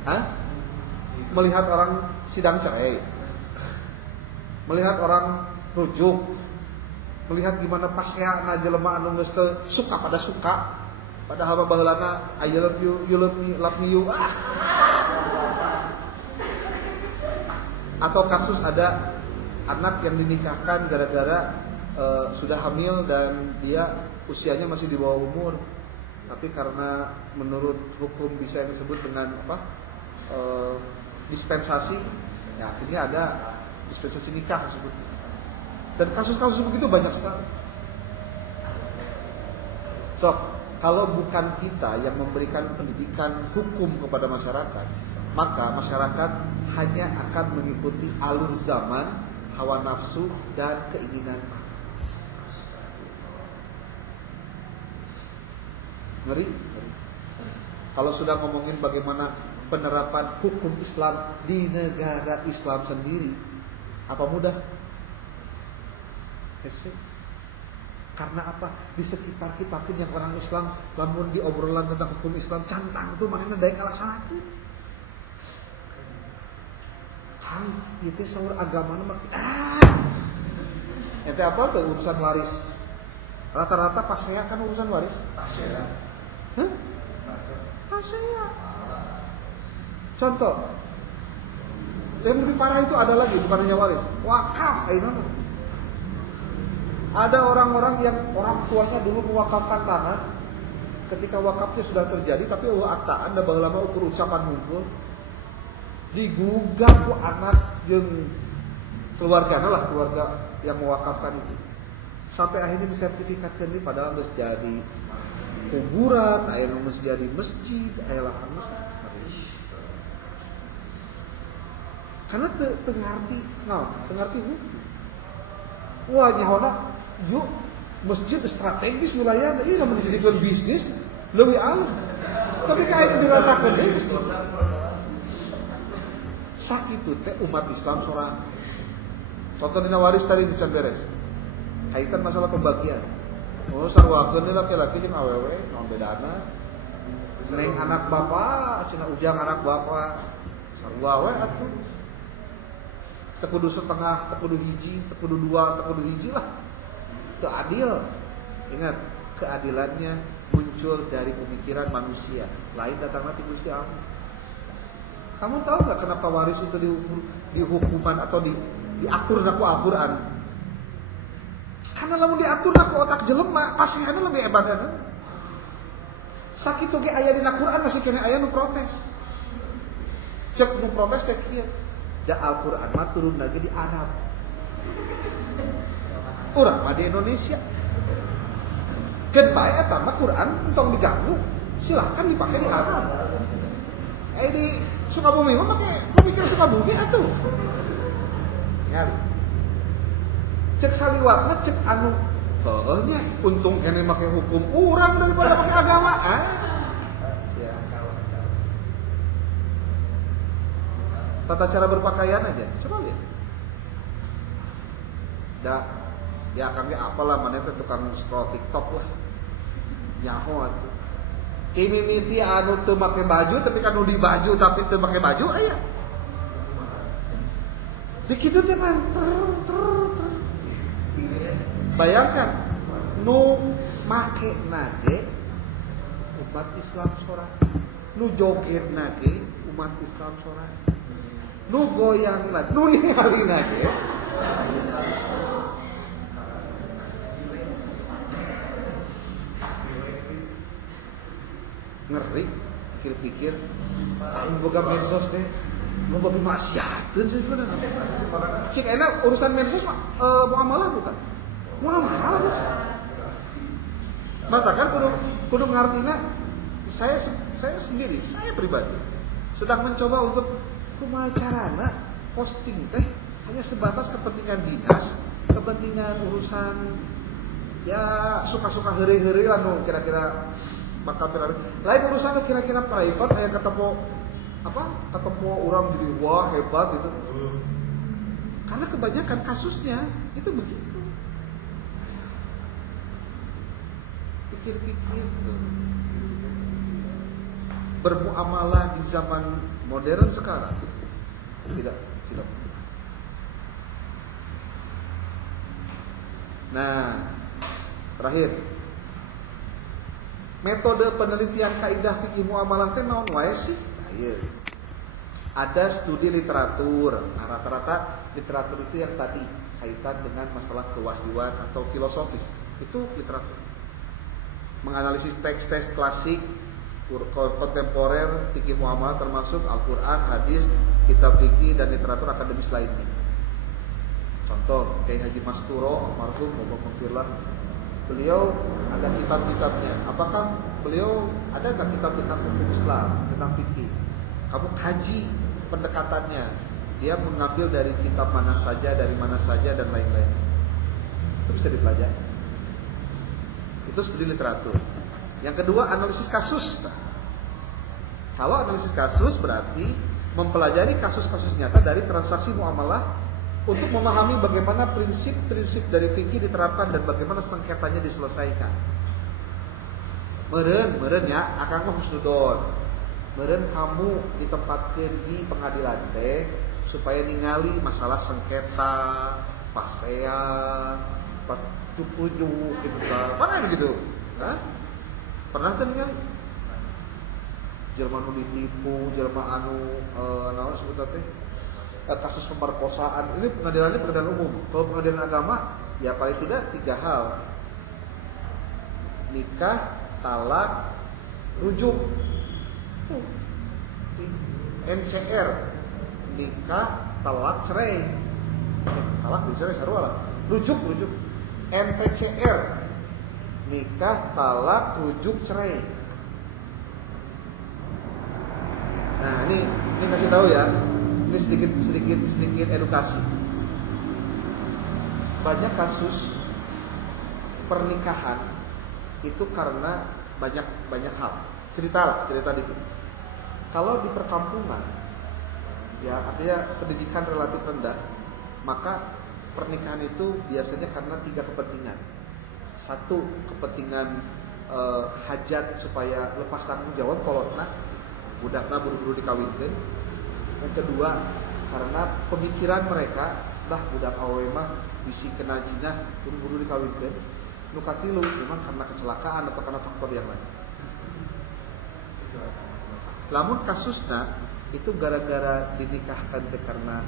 Hah? Melihat orang sidang cerai, melihat orang rujuk, melihat gimana pasnya jelema anu geus teu suka pada suka, padahal baheulana I love you, you love me you. Atau kasus ada anak yang dinikahkan gara-gara sudah hamil dan dia usianya masih di bawah umur, tapi karena menurut hukum bisa yang disebut dengan dispensasi, ya akhirnya ada dispensasi nikah tersebut. Dan kasus-kasus begitu banyak sekali. So, kalau bukan kita yang memberikan pendidikan hukum kepada masyarakat, maka masyarakat hanya akan mengikuti alur zaman, hawa nafsu, dan keinginan. Ngeri? Kalau sudah ngomongin bagaimana penerapan hukum Islam di negara Islam sendiri, apa mudah? Karena apa? Di sekitar kita pun yang orang Islam, namun di obrolan tentang hukum Islam cantang tuh mana daya ngalaksanakeun. Kang, itu saur agama mah ente apa tuh urusan waris? Rata-rata pasea kan urusan waris. Pasea. Hah? Pasea. Contoh, yang lebih parah itu ada lagi, bukan hanya waris, wakaf, nama. Ada orang-orang yang orang tuanya dulu mewakafkan tanah, ketika wakafnya sudah terjadi, tapi aktaan dah baheula ukur ucapan hungkul, digugat ku anak yang keluarga yang mewakafkan itu, sampai akhirnya disertifikatkan ini padahal harus jadi kuburan, akhirnya harus jadi masjid, akhirnya masjid. Karena tengarti hukum. Wah nyahona, yuk masjid strategis wilayah, ini namun dijadikan bisnis lebih alur. Tapi kayak diratakan deh masjid. Sakitu teh umat Islam seorang. Contoh dina waris tadi di beres. Kaitan masalah pembagian. Oh sarwakeun deui laki-laki jeung awewe, naon bedana? Neng anak bapak, cenah ujang anak bapak. Sarua we atuh. Tekudu setengah, tekudu hiji, tekudu dua, tekudu hiji lah. Itu adil. Ingat, keadilannya muncul dari pemikiran manusia. Lain datanglah ti Gusti Allah. Kamu tahu nggak kenapa waris itu dihukuman atau diatur naku Al-Quran? Karena lamun diatur naku otak jelema, pasihana lebih hebat kan? Sakitu ge aya dina Quran masih kena aya nu protes. Cek nu protes teh kieu. Da Al-Quran mah turun lagi di Arab. Urang mah di Indonesia. Keun bae eta mah Quran entong diganggu, silahkan dipakai di Arab. Di Sukabumi mah make pemikir Sukabumi atuh. Ya. Cek saliwat mah cek anu heueuh nya untung kene make hukum urang daripada make agama. Tata cara berpakaian aja, coba lihat. Ya kangge apalah mana teh tukang scroll TikTok lah. Nyaho atuh. Mimiti anu teu make baju tapi kan nu di baju tapi teu make baju aya. Dikitu teh man. Bayangkan nu make nage umat Islam sorangan. Nu joget nage umat Islam sorangan. Nu goyang nage, nu ningali nage. Ngeri, pikir-pikir, aing boga medsos teh, mau babi maksiateun sih sebenarnya. Cik enak urusan medsos muamalah bukan? Muamalah bukan? Maka kan kudu ngartina, saya sendiri, saya pribadi sedang mencoba untuk kumaha carana posting teh hanya sebatas kepentingan dinas, kepentingan urusan ya suka-suka heureuy-heureuy lah nu kira-kira bakal lain urusan kira-kira private kayak ketemu orang jadi wah hebat gitu. Karena kebanyakan kasusnya itu begitu. Pikir-pikir bermuamalah di zaman modern sekarang tidak. Nah, terakhir metode penelitian kaidah fikih muamalah teh naon wae sih? Ada studi literatur. Nah, rata-rata literatur itu yang tadi kaitan dengan masalah kewahyuan atau filosofis. Itu literatur. Menganalisis teks-teks klasik kontemporer fikih muamalah termasuk Al-Qur'an, hadis, kitab fikih dan literatur akademis lainnya. Contoh Kyai Haji Masturo almarhum Muhammad beliau ada kitab-kitabnya. Apakah beliau ada nggak kitab-kitab hukum Islam tentang fikih? Kamu kaji pendekatannya. Dia mengambil dari kitab mana saja, dari mana saja dan lain-lain. Itu bisa dipelajari. Itu studi literatur. Yang kedua analisis kasus. Kalau analisis kasus berarti mempelajari kasus-kasus nyata dari transaksi muamalah untuk memahami bagaimana prinsip-prinsip dari fikih diterapkan dan bagaimana sengketanya diselesaikan. Meureun ya, akang mah husnudon. Meureun kamu ditempatkeun di pengadilan teh supaya ningali masalah sengketa, pasea, pacupujuk gitu kan. Pernah begitu? Hah? Pernah teh ningali? Jelema nu ditipu, jelema anu naon sebutan teh? Kasus pemerkosaan ini pengadilan umum. Kalau pengadilan agama ya paling tidak 3 hal: nikah, talak, rujuk. NCR nikah, talak, cerai. Talak, cerai sarua lah. Rujuk. NTCR nikah, talak, rujuk, cerai. Nah ini kasih tahu ya. Ini sedikit edukasi. Banyak kasus pernikahan itu karena banyak hal. Cerita dikit. Kalau di perkampungan, ya artinya pendidikan relatif rendah, maka pernikahan itu biasanya karena 3 kepentingan. 1, kepentingan hajat supaya lepas tanggung jawab kolotna, budakna buru-buru dikawinkeun. Yang kedua, karena pemikiran mereka, budak awewe mah bisi kena jinah buru-buru dikawinkeun. Nu katilu memang karena kecelakaan atau karena faktor yang lain. Lamun kasusna itu gara-gara dinikahkan karena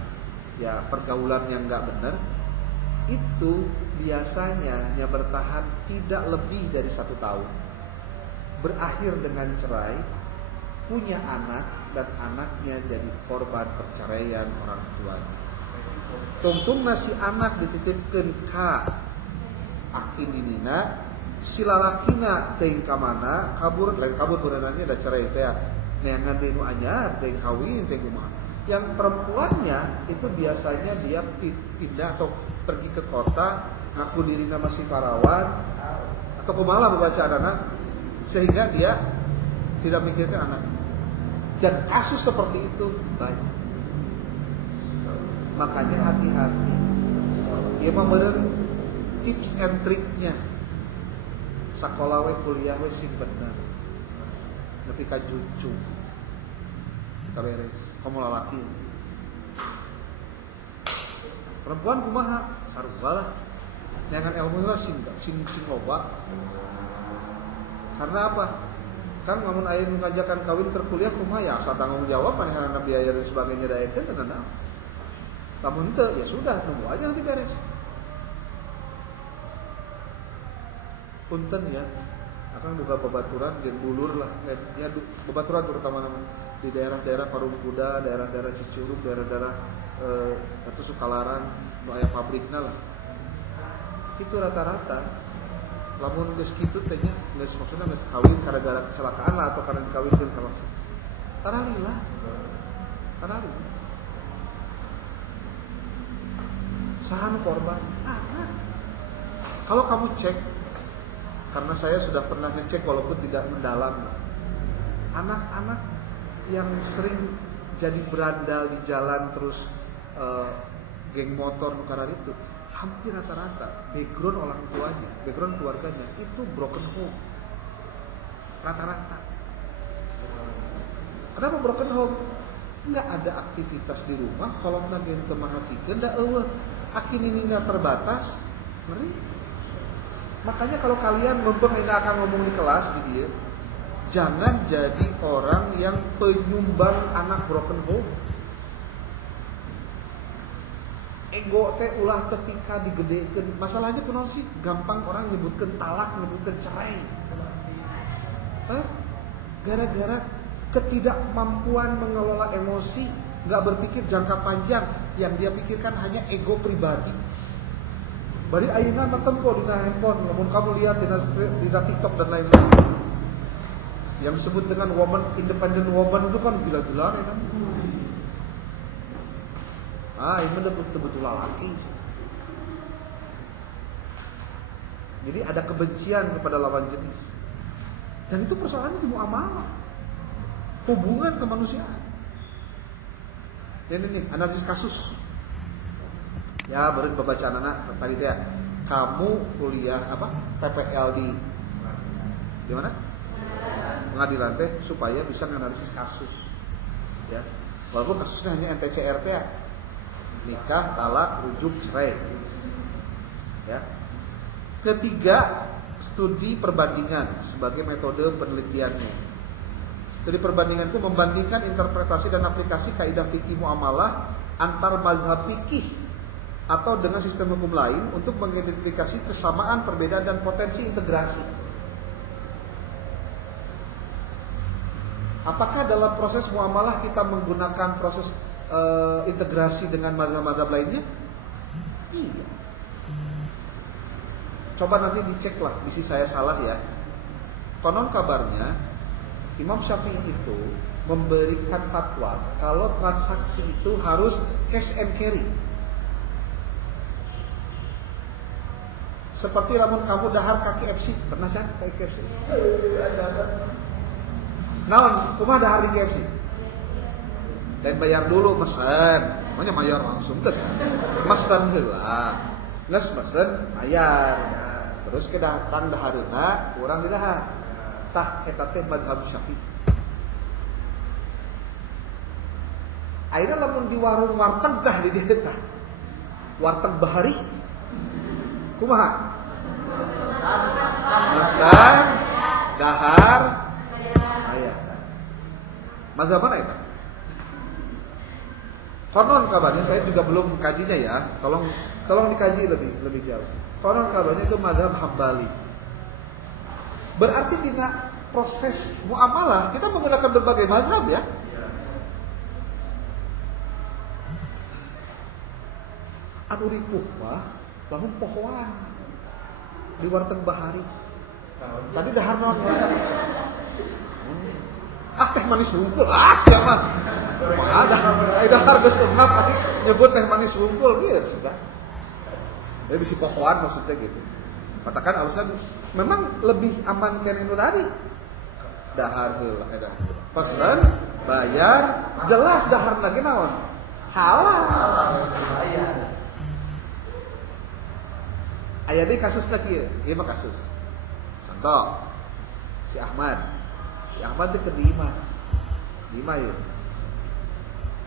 ya pergaulan yang enggak benar, itu biasanya hanya bertahan tidak lebih dari 1 tahun. Berakhir dengan cerai, punya anak dan anaknya jadi korban perceraian orang tuanya. Tungtung nasi anak dititipkeun ka akinina, si lalakina teuing ka mana, kabur beuneurannya da cerai teh. Neangan deui nu anyar teuing kawin teuing kumaha. Yang perempuannya itu biasanya dia pindah atau pergi ke kota, ngaku dirinya masih parawan atau kumaha membaca anak, sehingga dia tidak mikirkan anak. Dan kasus seperti itu banyak. Makanya hati-hati. Dia memberi tips and triknya. Sakola we kuliah we sing bener. nepi ka cucu. Kita beres. Kamu lalaki. Perempuan kumaha? Sarua lah. Jangan ilmu lah sing loba. Karena apa? Kan namun aya nu ngajakan kawin keur kuliah kumaha ya asa tanggung jawab panehanana biaya dan sebagainya daekeun teu naon. Lamun teu ya sudah nunggu aja nanti beres. Punten ya. Akan buka babaturan jeung dulur lah. Ya babaturan terutama di daerah-daerah Parung Kuda, daerah-daerah Cicurug, daerah-daerah atau Sukalarang, nu aya pabrikna lah. Itu rata-rata lamun geus kitu teh nya geus maksudna geus kawin gara-gara kecelakaan lah atau karena dikawinkeun ka maksud. Taralila. Saha nu korban? Anak. Kalau kamu cek, karena saya sudah pernah ngecek walaupun tidak mendalam, anak-anak yang sering jadi berandal di jalan terus geng motor nukaran itu hampir rata-rata background orang tuanya, background keluarganya itu broken home. Rata-rata. Kenapa broken home? Nggak ada aktivitas di rumah, kalau nggak yang temerhatikan, nggak akin ini nggak terbatas, ngeri. Makanya kalau kalian mumpung ini akan ngomong di kelas di dia, jangan jadi orang yang penyumbang anak broken home. Ego teh ulah tepika digedekeun. Masalahnya kunaon sih? Gampang orang nyebutkeun talak, nyebutkeun cerai. Gara-gara ketidakmampuan mengelola emosi, enggak berpikir jangka panjang, yang dia pikirkan hanya ego pribadi. Bari ayeuna mah tempo dina handphone, namun kamu lihat dina TikTok dan lain-lain. Yang disebut dengan woman independent woman itu kan gila-gilaan ya kan. Ini betul-betul laki. Jadi ada kebencian kepada lawan jenis. Dan itu persoalannya di muamalah. Hubungan kemanusiaan. Dan ini analisis kasus. Ya, baru pembacaan anak tadi teh. Kamu kuliah apa? PPL di mana? Pengadilan teh supaya bisa menganalisis kasus. Ya. Walaupun kasusnya hanya NTCRT ya. Nikah, talak, rujuk, cerai. Ya. Ketiga, studi perbandingan sebagai metode penelitiannya. Studi perbandingan itu membandingkan interpretasi dan aplikasi kaidah fikih muamalah antar mazhab fikih atau dengan sistem hukum lain untuk mengidentifikasi kesamaan, perbedaan dan potensi integrasi. Apakah dalam proses muamalah kita menggunakan proses integrasi dengan mazhab-mazhab lainnya? Iya. Coba nanti dicek lah, bisi saya salah ya. Konon kabarnya Imam Syafi'i itu memberikan fatwa kalau transaksi itu harus cash and carry. Seperti lamun kamu dahar ke KFC, pernah kan ke KFC? Naon, kumaha dahar di KFC? Dan bayar dulu mesen, namanya bayar langsung kan? Mesen heula, nges mesen bayar, terus ke datang dahareuna kurang di dahar, tah eta teh mazhab Syafi'i. Ayeuna lamun di warung warteg tah di dieu tah, warteg bahari, kumaha? Mesen, dahar, bayar. Mazhab mana eta? Konon kabarnya, saya juga belum mengkajinya ya. Tolong dikaji lebih jauh. Konon kabarnya itu mazhab Hambali. Berarti di proses muamalah kita menggunakan berbagai mazhab ya. Anu ripuh mah bangun pohoan di warteg bahari. Tadi dahar naon teh manis wungkul. Siapa? Ada harga setengah tadi nyebut teh manis wungkul gitu sudah. Dia bisi pohoan maksudnya gitu. Katakan alasan memang lebih aman kan itu tadi. Dahar heula eta. Pesan, bayar, jelas dahar lagi naon? Halal. Aya deui kasusna kieu. Ieu mah kasus. Contoh si Ahmad Si Ahmad teh ke Dima yuk.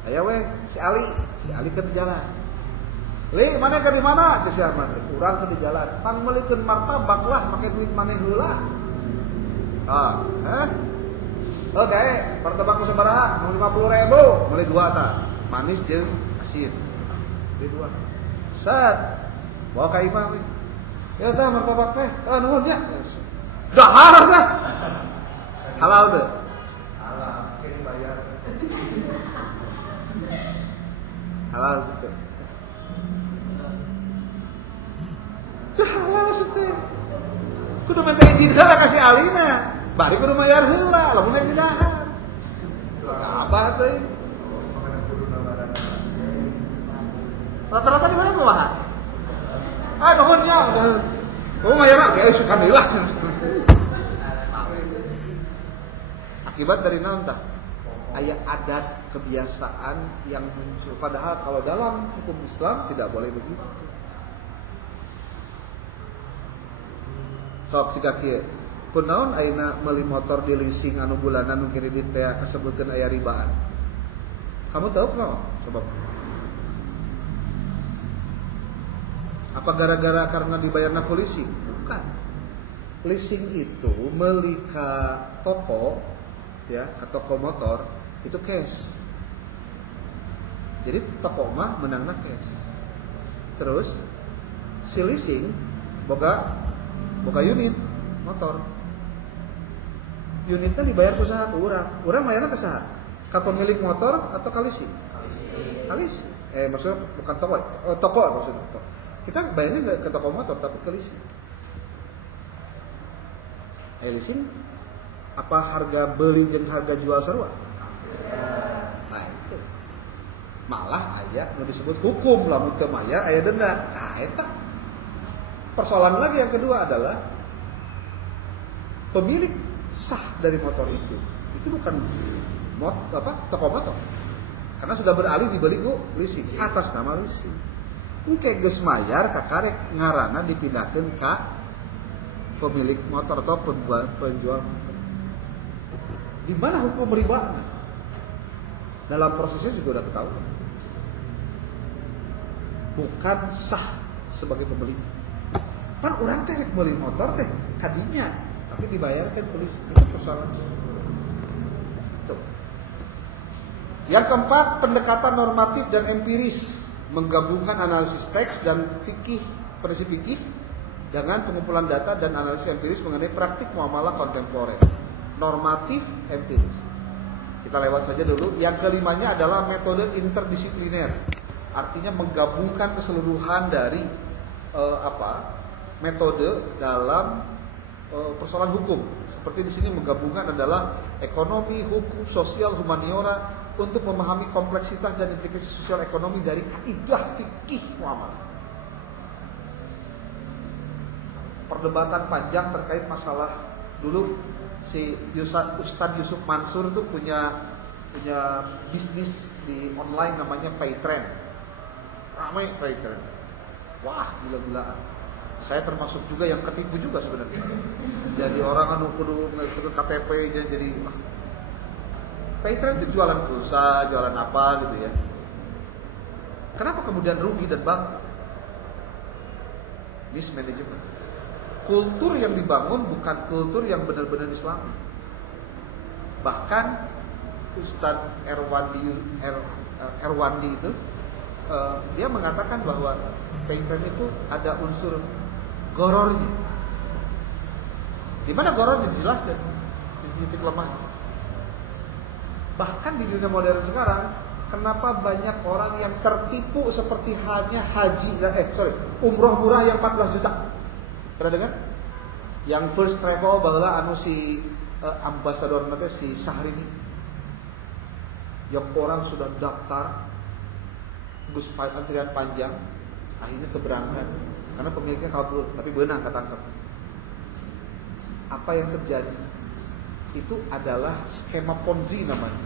Aya weh si Ali ke di jalan. Li mana ke di mana? Cek si Ahmad. Urang ke di jalan. Pang meulikeun martabak lah make duit maneh heula. Oke, martabak nu sabaraha? Nu 50.000, meuli 2 tah. Manis jeung asin. Beli 2. Set. Bawa ka imam we. Ya tah martabak teh. Nuhun ya. Dahar tah. Halal teh. Halal, kirim bayar. Halal gitu. Halal teh. Kudu minta izin heula kasih alina. Bari kudu mayar heula, lamun yang didahar. Abah teh. Rata-rata di mana kumaha? Nuhun nya. Mayar ge sukanillah. Akibat dari naon tah? Aya adat kebiasaan yang muncul. Padahal kalau dalam hukum Islam tidak boleh begitu. Sok siga kieu. Kunaon ayeuna meuli motor di leasing anu bulanan nu kredit teh kasebutkeun aya ribaan. Kamu tahu kunaon? Coba. Apa gara-gara karena dibayarna ku leasing? Bukan. Leasing itu meuli ka toko, ya, ke toko motor itu cash. Jadi toko mah menangna cash. Terus si leasing boga unit motor. Unitnya dibayar ku saha? Ku urang. Urang bayarna ka saha? Ka pemilik motor atau ka leasing? Ka leasing. Maksudnya bukan toko maksudnya. Kita bayarnya enggak ke toko motor tapi ke leasing. Leasing apa harga beli jeung harga jual sarua? Nah itu. Malah aya nu disebut hukum lamun teu mayar aya denda. Nah eta. Persoalan lagi yang kedua adalah pemilik sah dari motor itu bukan toko motor. Karena sudah beralih dibeli ku leasing atas nama leasing. Engke geus mayar kakarek ngaranna dipindahkeun ka pemilik motor atau penjual motor. Di mana hukum riba? Dalam prosesnya juga udah ketahuan. Bukan sah sebagai pembeli. Pan orang teh rek meuli motor teh kadinya, tapi dibayarkan polis. Itu persoalan. Tuh. Yang keempat, pendekatan normatif dan empiris, menggabungkan analisis teks dan fikih, prinsip fikih dengan pengumpulan data dan analisis empiris mengenai praktik muamalah kontemporer. Normatif, empiris. Kita lewat saja dulu. Yang kelimanya adalah metode interdisipliner. Artinya menggabungkan keseluruhan dari metode dalam persoalan hukum. Seperti di sini menggabungkan adalah ekonomi, hukum, sosial, humaniora untuk memahami kompleksitas dan implikasi sosial ekonomi dari kaidah fikih muamalah. Perdebatan panjang terkait masalah dulu si Ustadz Yusuf Mansur itu punya bisnis di online namanya Paytrend. Ramai Paytrend. Wah, gila-gilaan. Saya termasuk juga yang ketipu juga sebenarnya. Jadi orang anu kudu KTP jadi Paytrend itu jualan pulsa, jualan apa gitu ya. Kenapa kemudian rugi dan bangkrut? Mismanagement. Kultur yang dibangun bukan kultur yang benar-benar Islami. Bahkan Ustadz Erwandi itu dia mengatakan bahwa Paytrend itu ada unsur gorornya. Di mana gorornya dijelaskan? Di titik lemah. Bahkan di dunia modern sekarang, kenapa banyak orang yang tertipu seperti hanya umroh murah yang 14 juta? Pernah dengar? Yang first travel bahwa anu si ambasador nanti si Syahrini. Yang orang sudah daftar, bus antrian panjang, akhirnya keberangkat karena pemiliknya kabur, tapi benang ketangkep. Apa yang terjadi? Itu adalah skema Ponzi namanya.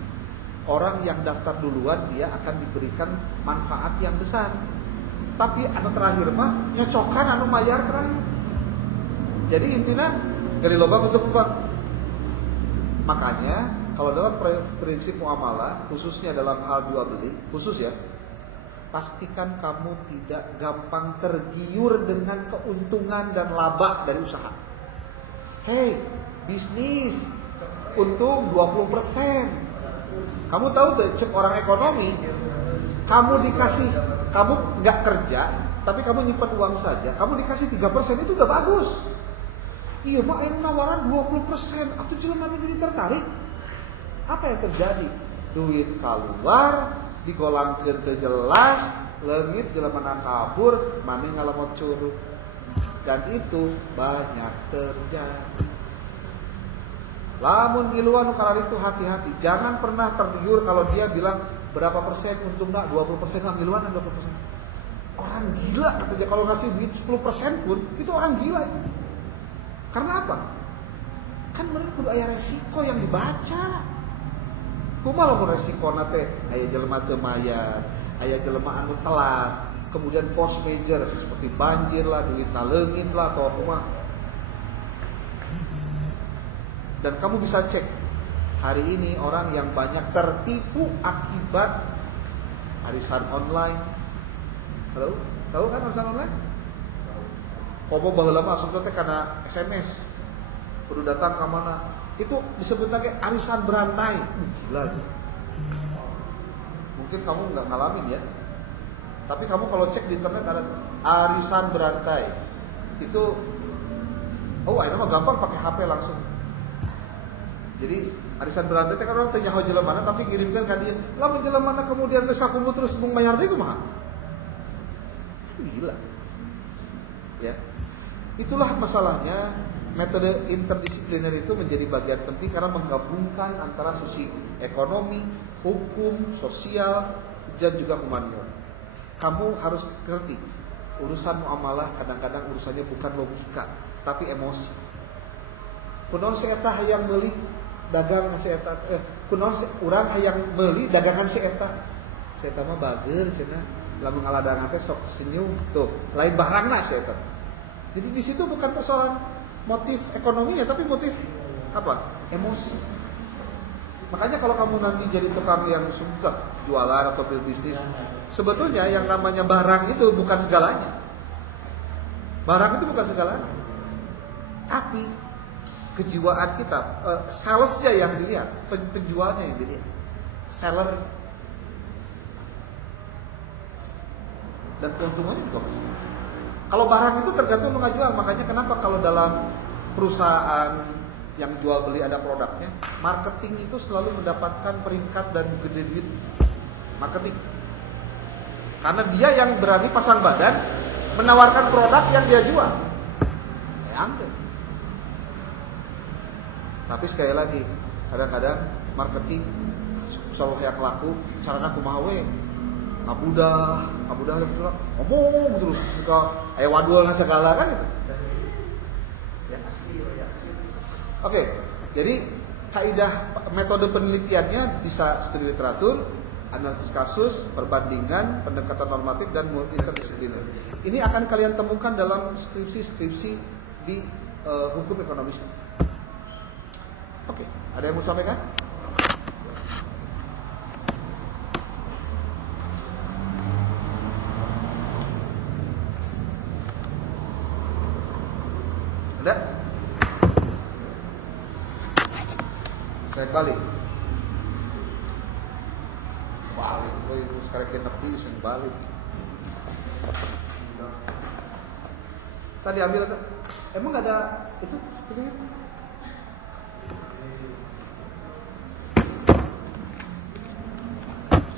Orang yang daftar duluan dia akan diberikan manfaat yang besar. Tapi anu terakhir mah nyocokan anu mayar terakhir. Jadi intinya dari loba untuk Makanya kalau dalam prinsip muamalah, khususnya dalam hal jual beli, khusus ya, pastikan kamu tidak gampang tergiur dengan keuntungan dan laba dari usaha. Hey, bisnis untung 20%. Kamu tahu tuh, cek orang ekonomi, kamu nggak kerja, tapi kamu nyimpan uang saja, kamu dikasih 3%, itu udah bagus. Iya, mak yang nawaran 20%, aku jelema jadi tertarik. Apa yang terjadi? Duit keluar, digolangkeun teu jelas, leungit jelema kabur, maning ngalemot curug. Dan itu banyak terjadi. Lamun ngiluan kalau itu hati-hati, jangan pernah tergiur kalau dia bilang berapa persen untung nak 20%, nah ngiluan 20%. Orang gila katanya kalau ngasih duit 10% pun itu orang gila. Karena apa? Kan mereka kudu aya resiko yang dibaca. Kumaha lamun resikona teh aya jelema teu mayar, aya jelema anu telat, kemudian force major seperti banjir lah, duitna leungit lah atau kumaha. Dan kamu bisa cek hari ini orang yang banyak tertipu akibat arisan online. Halo? Tahu kan arisan online? Komo baheula mah asupna teh kana SMS. Kudu datang ka mana? Itu disebut lagi arisan berantai. Lagi. Mungkin kamu nggak ngalamin ya. Tapi kamu kalau cek di internet ada arisan berantai. Itu ini mah gampang pakai HP langsung. Jadi arisan berantai teh kan orang teh nyaho jelemana tapi ngirimkan ka dia. Lamun jelemana kemudian geus kakumpul terus mung mayar deui kumaha? Gila. Ya. Itulah masalahnya, metode interdisipliner itu menjadi bagian penting karena menggabungkan antara sisi ekonomi, hukum, sosial, dan juga humaniora. Kamu harus ngerti, urusan muamalah kadang-kadang urusannya bukan logika, tapi emosi. Kunaon si eta hayang meuli dagang si eta, kunaon urang hayang meuli dagangan si eta. Si eta mah bager cenah, lamun ngaladangan teh sok senyum tuh, lain barangna si eta. Jadi di situ bukan persoalan motif ekonominya, tapi motif apa? Emosi. Makanya kalau kamu nanti jadi tukang yang suka jualan atau berbisnis, sebetulnya yang namanya barang itu bukan segalanya. Barang itu bukan segalanya. Tapi kejiwaan kita, salesnya yang dilihat, penjualnya yang dilihat, seller. Dan keuntungannya juga besar. Kalau barang itu tergantung mengajual, makanya kenapa kalau dalam perusahaan yang jual beli ada produknya, marketing itu selalu mendapatkan peringkat dan gede duit marketing. Karena dia yang berani pasang badan menawarkan produk yang dia jual. Angker. Tapi sekali lagi, kadang-kadang marketing selalu yang laku sarana kumaha we. Abudah terus ngomong terus buka wadul segala kan itu. Oke, jadi kaidah metode penelitiannya bisa studi literatur, analisis kasus, perbandingan, pendekatan normatif dan interdisipliner. Ini akan kalian temukan dalam skripsi di hukum ekonomi. Oke, ada yang mau sampaikan? Ada? Saya balik. Sekarang kita nepi, saya balik. Tadi ambil itu. Emang nggak ada itu?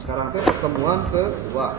Sekarang kita pertemuan kedua.